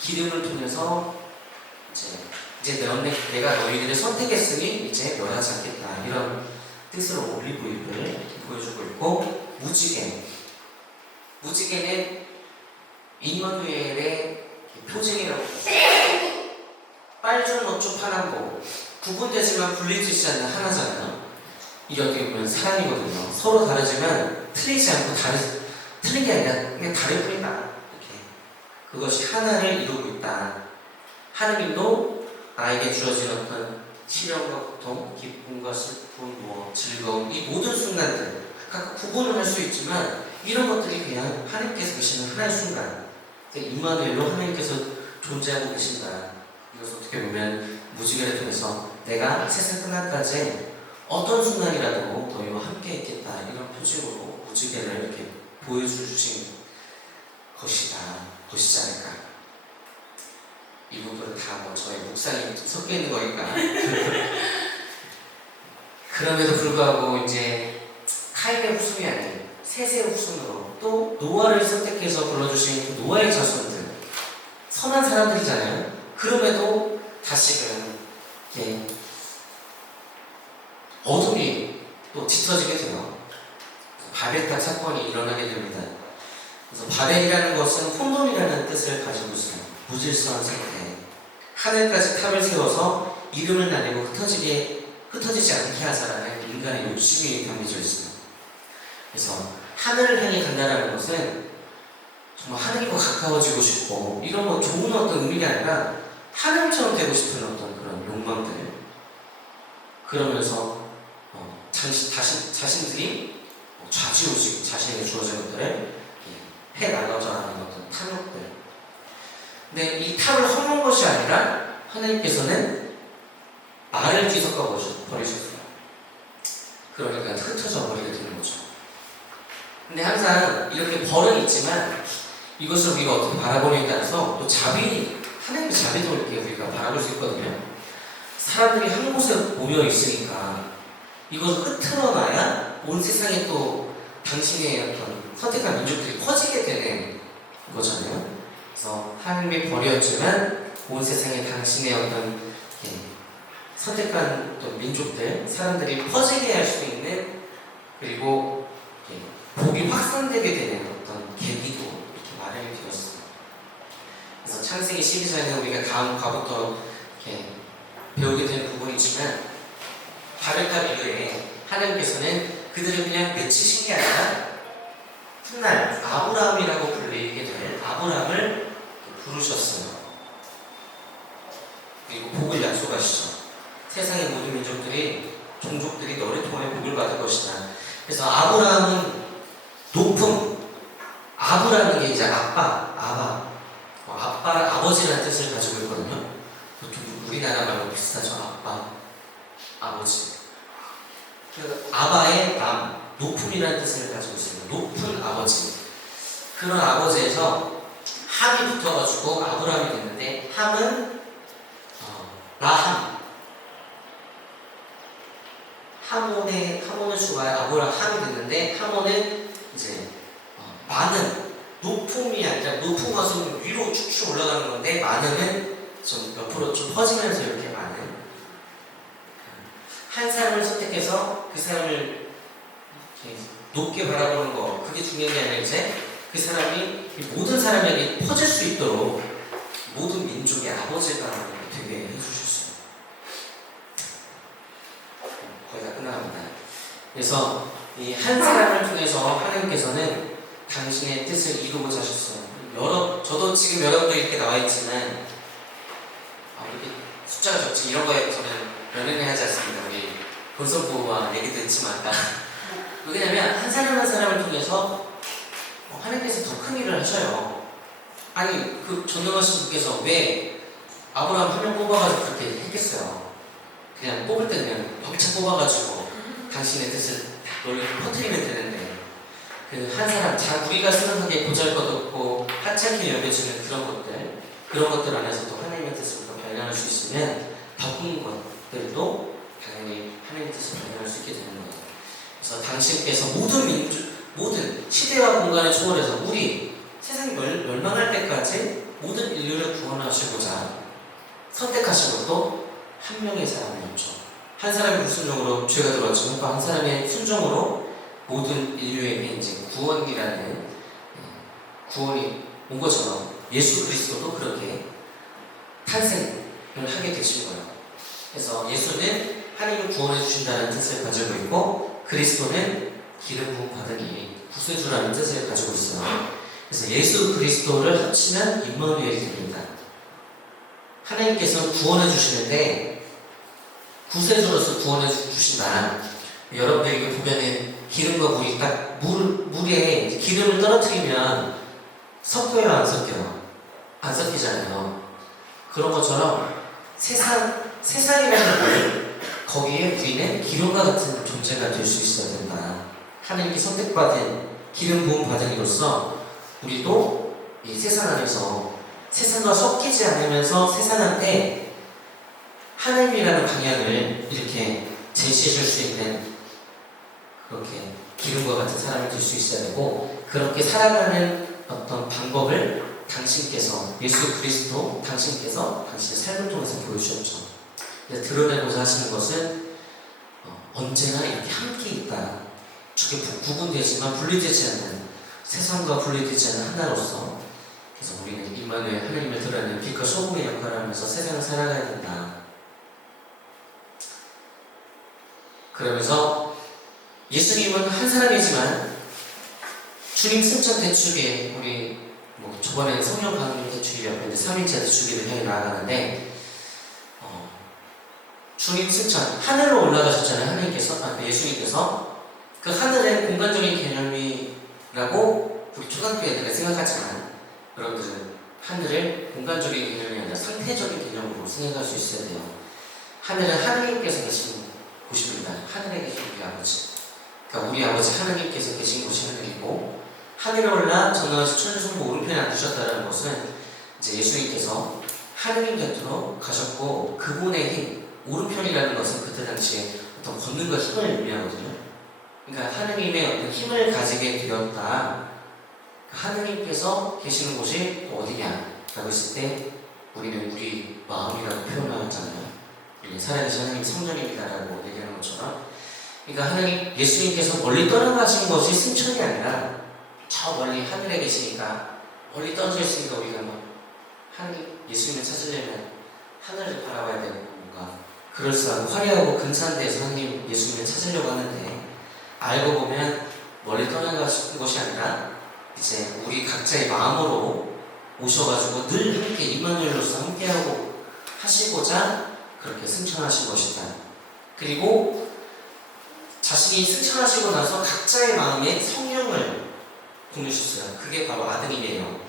기름을 통해서 이제 내가 너희들을 선택했으니 이제 멸하지 않겠다 이런 뜻으로 올리브유를 보여주고 있고 무지개는 임마누엘의 표징이라고 빨주노초 파란보 구분되지만 분리되지 않는 하나잖아요. 이게 어떻게 보면 사랑이거든요. 서로 다르지만 틀리지 않고 틀린 게 아니라 그냥 다를 뿐이다. 이렇게 그것이 하나를 이루고 있다. 하느님도 나에게 주어진 어떤 시련과 고통, 기쁨과 슬픔, 즐거움 이 모든 순간들 각각 구분을 할 수 있지만 이런 것들이 그냥 하나님께서 계시는 하나의 순간 임마누엘로 하나님께서 존재하고 계신다. 이것을 어떻게 보면 무지개를 통해서 내가 세상 끝날까지 어떤 순간이라도 너희와 함께 있겠다 이런 표징으로 무지개를 이렇게 보여주신 것이지 않을까. 이 부분은 다 저의 묵상이 섞여 있는 거니까 그럼에도 불구하고 이제 카인의 후손이 아닌 셋의 후손으로 또 노아를 선택해서 불러주신 그 노아의 자손들, 선한 사람들이잖아요. 그럼에도 다시금 이렇게 어둠이 또 짙어지게 돼요. 바벨탑 사건이 일어나게 됩니다. 그래서 바벨이라는 것은 혼돈이라는 뜻을 가지고 있어요. 무질서한 상태. 하늘까지 탑을 세워서 이름을 날리고 흩어지지 않게 하자라는 인간의 욕심이 담겨져 있어요. 그래서 하늘을 향해 간다는 것은 정말 하늘과 가까워지고 싶고 이런 뭐 좋은 어떤 의미가 아니라 하늘처럼 되고 싶은 어떤 그런 욕망들, 그러면서 자신들이 좌지우지 자신에게 주어진 것들을 해나가자 하는 어떤 탐욕들. 근데 이 탑을 헐는 것이 아니라 하나님께서는 말을 뒤섞어 버리셨어요. 그러니까 흩어져 버리게 되는 거죠. 근데 항상 이렇게 벌은 있지만 이것을 우리가 어떻게 바라보느냐에 따라서 또 하나님의 자비도 이렇게 우리가 바라볼 수 있거든요. 사람들이 한 곳에 모여 있으니까 이것을 흩어놔야 온 세상에 또 당신의 어떤 선택한 민족들이 퍼지게 되는 거잖아요. 그래서 하나님의 벌이었지만 온 세상에 당신의 어떤 선택한 어떤 민족들, 사람들이 퍼지게 할 수 있는, 그리고 복이 확산되게 되는 어떤 계기도 이렇게 마련이 되었습니다. 그래서 창세기 12장에 우리가 다음 과부터 이렇게 배우게 되는 부분이지만 바벨탑 이후에 하나님께서는 그들을 그냥 내치신 게 아니라 훗날 아브라함이라고 불리게 될 아브라함을 부르셨어요. 그리고 복을 약속하시죠. 세상의 모든 민족들이, 종족들이 너를 통해 복을 받을 것이다. 그래서 아브라함은 높음, 아브라는 게 이제 아버지라는 뜻을 가지고 있거든요. 우리나라 말로 비슷하죠. 아빠, 아버지. 그 아바의 높음이라는 뜻을 가지고 있습니다. 높은 아버지. 그런 아버지에서 함이 붙어가지고 아브라함이 됐는데, 함은 라함. 하몬을 주가 아브라함이 됐는데, 하몬은 이제 많은, 높음이 아니라 높은 것은 위로 쭉쭉 올라가는 건데, 많음은 좀 옆으로 좀 퍼지면서 이렇게 많은, 한 사람을 선택해서 그 사람을 높게 바라보는 거, 그게 중요한 게 아니라 이제 그 사람이 모든 사람에게 퍼질 수 있도록 모든 민족의 아버지가 되게 해주셨어요. 거의 다 끝나갑니다. 그래서 이 한 사람을 통해서 하나님께서는 당신의 뜻을 이루고자 하셨어요. 저도 지금 여러분들 이렇게 나와 있지만 이렇게 숫자가 적지 이런 거에 저는 연연해 하지 않습니다. 우리 본성부와 얘기도 했지만 왜냐면 한 사람 한 사람을 통해서 하나님께서 더 큰 일을 하셔요. 아니 그 전능하신 분께서 왜 아브라함 한 명 뽑아가지고 그렇게 했겠어요. 그냥 뽑을 때는 왕창 뽑아가지고 당신의 뜻을 널리 퍼뜨리면 되는데 그 한 사람, 우리가 생각하기에 보잘것없고 하찮게 여겨지는 그런 것들 안에서도 하나님의 뜻을 발견할 수 있으면 바쁜 것들도 당연히 하나님의 뜻을 발견할 수 있게 되는 거예요. 그래서 당신께서 모든 시대와 공간을 초월해서 우리 세상이 멸망할 때까지 모든 인류를 구원하시고자 선택하신 것도 한 명의 사람이었죠. 한 사람의 불순종으로 죄가 들어왔지만 또 한 사람의 순종으로 모든 인류에게 이제 구원이 온 것처럼 예수 그리스도도 그렇게 탄생을 하게 되신 거예요. 그래서 예수는 하나님을 구원해 주신다는 뜻을 가지고 있고 그리스도는 기름 부음 받은 이 구세주라는 뜻을 가지고 있어요. 그래서 예수 그리스도를 합치면 임마누엘이 됩니다. 하나님께서 구원해 주시는데 구세주로서 구원해 주신다. 여러분들 이거 보면은 기름과 물이 딱 물에 기름을 떨어뜨리면 섞여요, 안 섞여요? 안 섞이잖아요. 그런 것처럼 세상이라는 물, 거기에 우리는 기름과 같은 존재가 될 수 있어야 된다. 하나님께 선택받은 기름 부음 받은 이로써 우리도 이 세상 안에서 세상과 섞이지 않으면서 세상한테 하나님이라는 방향을 이렇게 제시해 줄 수 있는 그렇게 기름과 같은 사람이 될 수 있어야 되고, 그렇게 살아가는 어떤 방법을 당신께서, 예수 그리스도 당신께서 당신의 삶을 통해서 보여주셨죠. 그래서 드러내고자 하시는 것은 언제나 이렇게 함께 있다. 죽게 구분되지만 분리되지 않는, 세상과 분리되지 않는 하나로서, 그래서 우리는 임마누엘 하나님을 드러내는 빛과 소금의 역할을 하면서 세상을 살아가야 된다. 그러면서 예수님은 한 사람이지만 주님 승천 대축에 우리 저번에 성령 강림 대축이라고 이제 3일차 대축일을 해 나아가는데, 주님 승천 하늘로 올라가셨잖아요. 하나님께서, 예수님께서. 그 하늘의 공간적인 개념이라고 우리 초등학교 애들이 생각하지만, 여러분들은 하늘을 공간적인 개념이 아니라 상태적인 개념으로 생각할 수 있어야 돼요. 하늘은 하나님께서 계신 곳입니다. 하늘에 계신 우리 아버지. 그러니까 우리 아버지 하나님께서 계신 곳이 하늘이고, 하늘에 올라 전능하신 천주성부 오른편에 앉으셨다는 것은 이제 예수님께서 하느님 곁으로 가셨고, 그분의 힘, 오른편이라는 것은 그때 당시에 어떤 권능과 힘을 의미하거든요. 그러니까 하느님의 어떤 힘을 가지게 되었다. 하느님께서 계시는 곳이 어디냐? 라고 했을 때 우리는 우리 마음이라고 표현하잖아요. 우리는 살아계신 하나님 성전입니다라고 얘기하는 것처럼, 그러니까 하나님, 예수님께서 멀리 떠나가신 것이 승천이 아니라 저 멀리 하늘에 계시니까, 멀리 떨어져 있으니까 우리가 하나님, 예수님을 찾으려면 하늘을 바라봐야 되고, 뭔가 그럴싸하고 화려하고 근사한 데서 하나님, 예수님을 찾으려고 하는데, 알고 보면 멀리 떠나가신 것이 아니라 이제 우리 각자의 마음으로 오셔가지고 늘 함께 임마누엘로서 함께하고 하시고자 그렇게 승천하신 것이다. 그리고 자신이 승천하시고 나서 각자의 마음에 성령을 보내셨어요. 그게 바로 아드님이에요.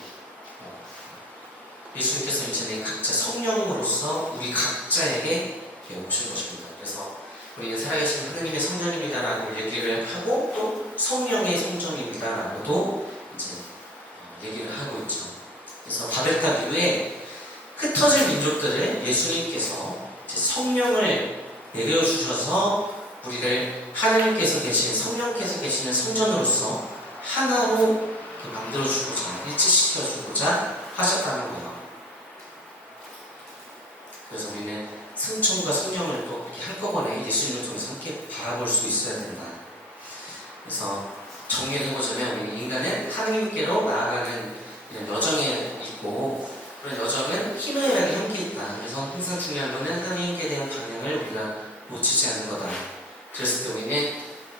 예수님께서 이제 각자 성령으로서 우리 각자에게 오신 것입니다. 그래서 우리는 살아계신 하나님의 성전입니다라고 얘기를 하고, 또 성령의 성전입니다라고도 이제 얘기를 하고 있죠. 그래서 바벨탑 이후에 흩어진 민족들을 예수님께서 이제 성령을 내려주셔서 우리를 하나님께서 계신, 성령께서 계시는 성전으로서 하나로 만들어주고자, 일치시켜주고자 하셨다는 거예요. 그래서 우리는 승천과 성령을 또 이렇게 한꺼번에 예수님을 통해서 함께 바라볼 수 있어야 된다. 그래서 정리를 해보자면, 우리 인간은 하나님께로 나아가는 이런 여정에 있고, 그런 여정은 희노애락이 함께 있다. 그래서 항상 중요한 것은 하나님께 대한 방향을 우리가 놓치지 않는 거다. 그랬을 때 우리는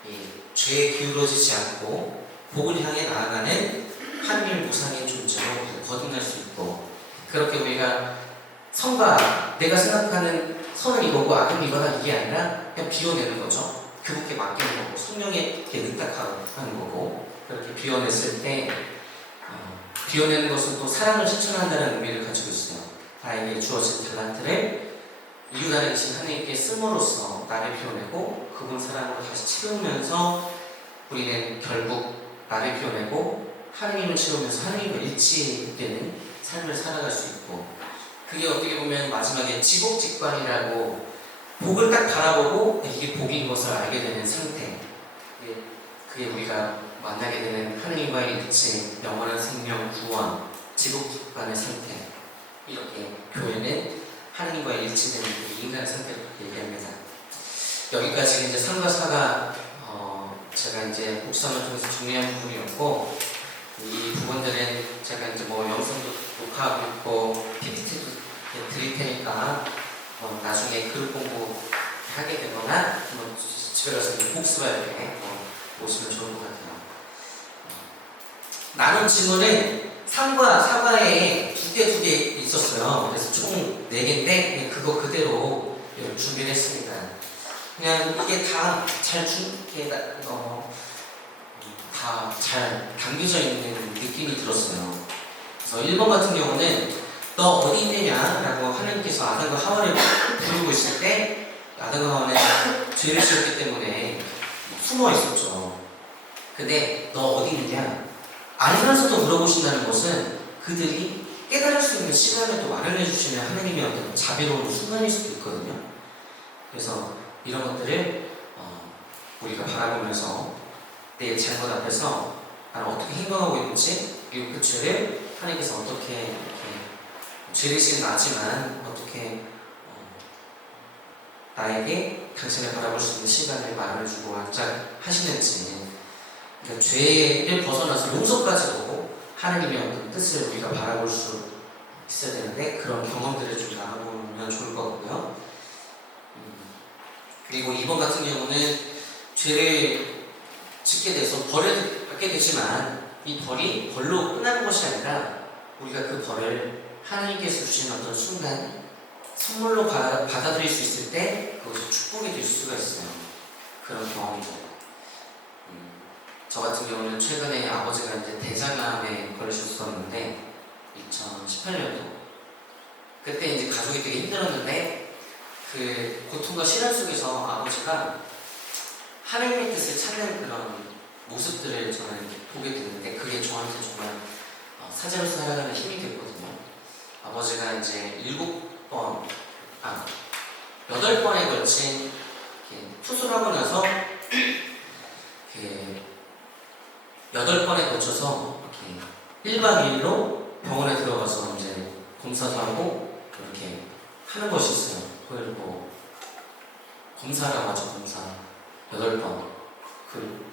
이 죄에 기울어지지 않고 복을 향해 나아가는 하나님의 무상의 존재로 거듭날 수 있고, 그렇게 우리가 선과 내가 생각하는 선은 이거고 악은 이거다, 이게 아니라 그냥 비워내는 거죠. 그분께 맡기는 거고, 성령에게 의탁하는 거고, 그렇게 비워냈을 때 비워내는 것은 또 사랑을 실천한다는 의미를 가지고 있어요. 나에게 주어진 달란트를 이웃 안에 계신 하나님께 씀으로써 나를 비워내고 그분 사랑으로 다시 채우면서 우리는 결국 나를 비워내고 하나님을 채우면서 하나님과 일치되는 삶을 살아갈 수 있고, 그게 어떻게 보면 마지막에 지복직관이라고, 복을 딱 바라보고 이게 복인 것을 알게 되는 상태, 그게 우리가 만나게 되는 하나님과의 일치, 영원한 생명, 구원, 지복직관의 상태, 이렇게 교회는 하나님과의 일치되는 인간의 상태를 얘기합니다. 여기까지 이제 3과 4가 제가 이제 목사만 통해서 정리한 부분이었고, 이 부분들은 제가 이제 영상도 녹화하고 있고 PPT도 드릴 테니까 나중에 글 공부 하게 되거나 집에 가서 복습할 때 보시면 좋을 것 같아요. 나눈 질문은 3과 4과에 두 개 있었어요. 그래서 총 4개인데 그거 그대로 준비를 했습니다. 그냥 이게 다 잘 담겨져 있는 느낌이 들었어요. 그래서 1번 같은 경우는 너 어디 있느냐? 라고 하나님께서 아담과 하와를 부르고 있을 때, 아담과 하와는 죄를 지었기 때문에 숨어 있었죠. 근데 너 어디 있느냐? 알면서도 물어보신다는 것은 그들이 깨달을 수 있는 시간을 또 마련해 주시는 하나님의 어떤 자비로운 순간일 수도 있거든요. 그래서 이런 것들을 우리가 바라보면서 내 잘못 앞에서 나는 어떻게 행동하고 있는지, 그리고 그 죄를 하나님께서 어떻게 이렇게 죄의식은 나지만 어떻게 나에게 당신을 바라볼 수 있는 시간을 마련해주고 하시는지, 그러니까 죄를 벗어나서 용서까지도 하나님의 어떤 뜻을 우리가 바라볼 수 있어야 되는데, 그런 경험들을 좀 나눠보면 좋을 것 같고요. 그리고 이번 같은 경우는 죄를 짓게 돼서 벌을 받게 되지만, 이 벌이 벌로 끝나는 것이 아니라 우리가 그 벌을 하나님께서 주신 어떤 순간 선물로 받아들일 수 있을 때 그것이 축복이 될 수가 있어요. 그런 경험이죠. 저 같은 경우는 최근에 아버지가 이제 대장암에 걸리셨었는데 2018년도 그때 이제 가족이 되게 힘들었는데, 그 고통과 시련 속에서 아버지가 하나님의 뜻을 찾는 그런 모습들을 저는 보게 됐는데, 그게 저한테 정말 사제로서 살아가는 힘이 됐거든요. 아버지가 이제 8번에 걸친 수술하고 나서 8번에 걸쳐서 1박 2일로 병원에 들어가서 이제 검사도 하고 이렇게 하는 것이 있어요. 그걸 뭐 검사라고 하죠. 검사 8번. 그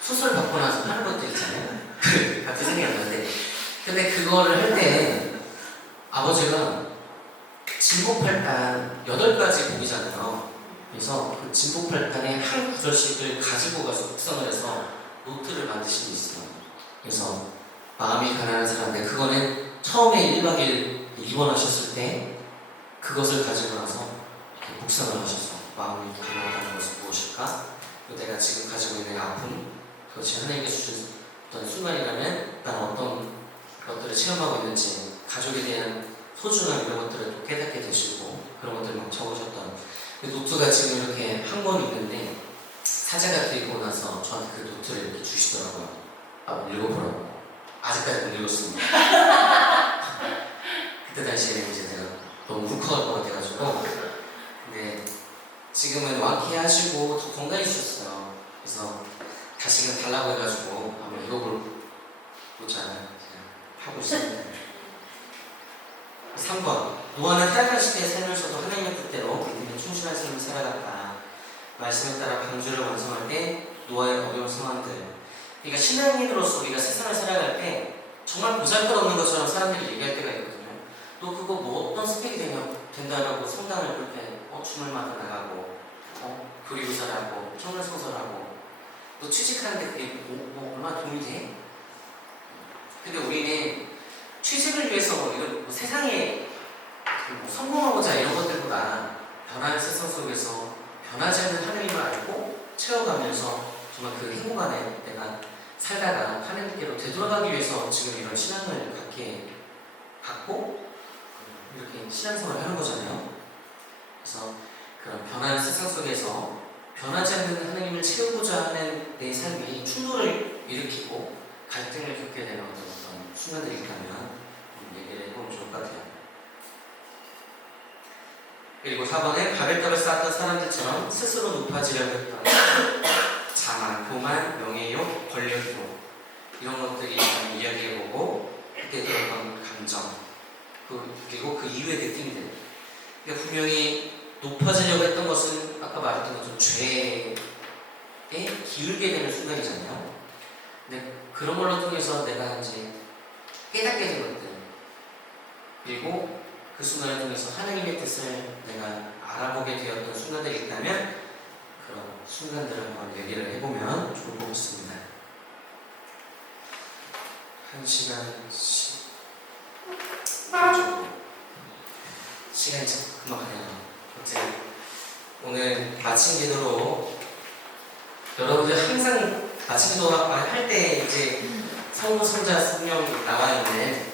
수술 받고 나서 하는 것도 있잖아요. 갑자기 생각이 안 나는데, 근데 그거를 할 때 아버지가 진복팔단 8가지 곡이잖아요. 그래서 그 진복팔단에 한 구절씩을 가지고 가서 곡성을 해서 노트를 만드신 게 있어요. 그래서 마음이 가난한 사람인데, 그거는 처음에 1박 2일 입원하셨을 때 그것을 가지고 나서 이렇게 묵상을 하셔서 마음이 가난하다는 것은 무엇일까? 그리고 내가 지금 가지고 있는 아픔, 그것이 하나님께서 주신 어떤 순간이라면 나는 어떤 것들을 체험하고 있는지, 가족에 대한 소중함 이런 것들을 또 깨닫게 되시고, 그런 것들을 막 적으셨던 그 노트가 지금 이렇게 한 권 있는데, 사제가 되고 나서 저한테 그 노트를 이렇게 주시더라고요. 읽어보라고. 아직까지 못 읽었습니다. 그때 당시에는 이제 내가 너무 울컥할 것 같아가지고, 근데 지금은 완쾌하시고 더 건강해지셨어요. 그래서 다시금 달라고 해가지고 한번 읽어보자 하고 있습니다. 3번, 노아는 타락한 시대에 살면서도 하나님의 뜻대로 믿음에 충실한 삶을 살아갔다. 말씀에 따라 방주를 완성할 때 노아의 어려운 상황들, 그러니까 신앙인으로서 우리가 세상을 살아갈 때 정말 보잘것없는 것처럼 사람들이 얘기할 때가 있거든요. 너 그거 뭐 어떤 스펙이 된다라고 성당을 그렇게 주말마다 나가고 교리교사라고 청년성서라고 너 취직하는데 그게 뭐 얼마나 도움이 돼? 근데 우리는 취직을 위해서 이런 세상에 성공하고자 이런 것들보다 변하는 세상 속에서 변하지 않는 하나님을 알고 채워가면서 정말 그 행복 안에 내가 살다가 하나님께로 되돌아가기 위해서 지금 이런 신앙을 갖고 이렇게 신앙생활을 하는 거잖아요. 그래서 그런 변하는 세상 속에서 변하지 않는 하나님을 채우고자 하는 내 삶이 충돌을 일으키고 갈등을 겪게 되는 어떤 순간들이 있다면 얘기를 해보면 좋을 것 같아요. 그리고 4번에 바벨탑을 쌓았던 사람들처럼 스스로 높아지려고 했던 자만, 교만, 명예욕, 권력욕 이런 것들이 이야기해보고 그때 들었던 감정, 그리고 그 이후의 느낌들. 그러니까 분명히 높아지려고 했던 것은 아까 말했던 것처럼 죄에 기울게 되는 순간이잖아요. 근데 그런 걸로 통해서 내가 이제 깨닫게 된 것들, 그리고 그 순간을 통해서 하나님의 뜻을 내가 알아보게 되었던 순간들이 있다면 그런 순간들을 한번 얘기를 해보면 좋을 것 같습니다. 1시간 시간이 참 금방 가네요. 오늘 마침 기도로 여러분들 항상 마침 기도 할 때 이제 성부, 성자, 성령 나와 있는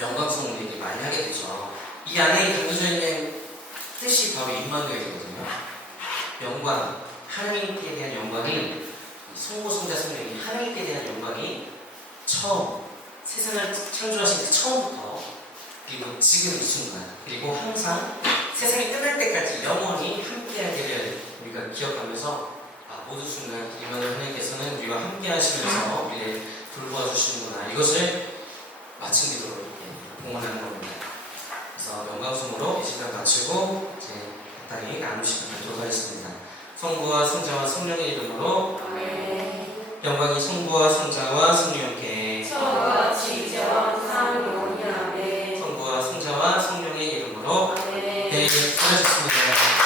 영광송 얘기 많이 하게 되죠. 이 안에 담겨져 있는 뜻이 바로 임마누엘이거든요. 영광, 하나님께 대한 영광이, 성부, 성자, 성령이 하나님께 대한 영광이 처음 세상을 창조하신 그 처음부터, 그리고 지금 이 순간, 그리고 항상 세상이 끝날 때까지 영원히 함께하기를 우리가 기억하면서 모든 순간 임마누엘 하나님께서는 우리와 함께하시면서 우리를 돌보아 주시는구나, 이것을 마침기도록 봉헌하는 겁니다. 그래서 영광송으로 이 시간 마치고 이제 간단히 나누는 시간 갖도록 하겠습니다. 성부와 성자와 성령의 이름으로 아멘. 영광이 성부와 성자와 성령께 처음과 같이 이제와 항상 영원히 아멘. 성부와 성자와 성령의 이름으로 아멘. 네, 수고하셨습니다.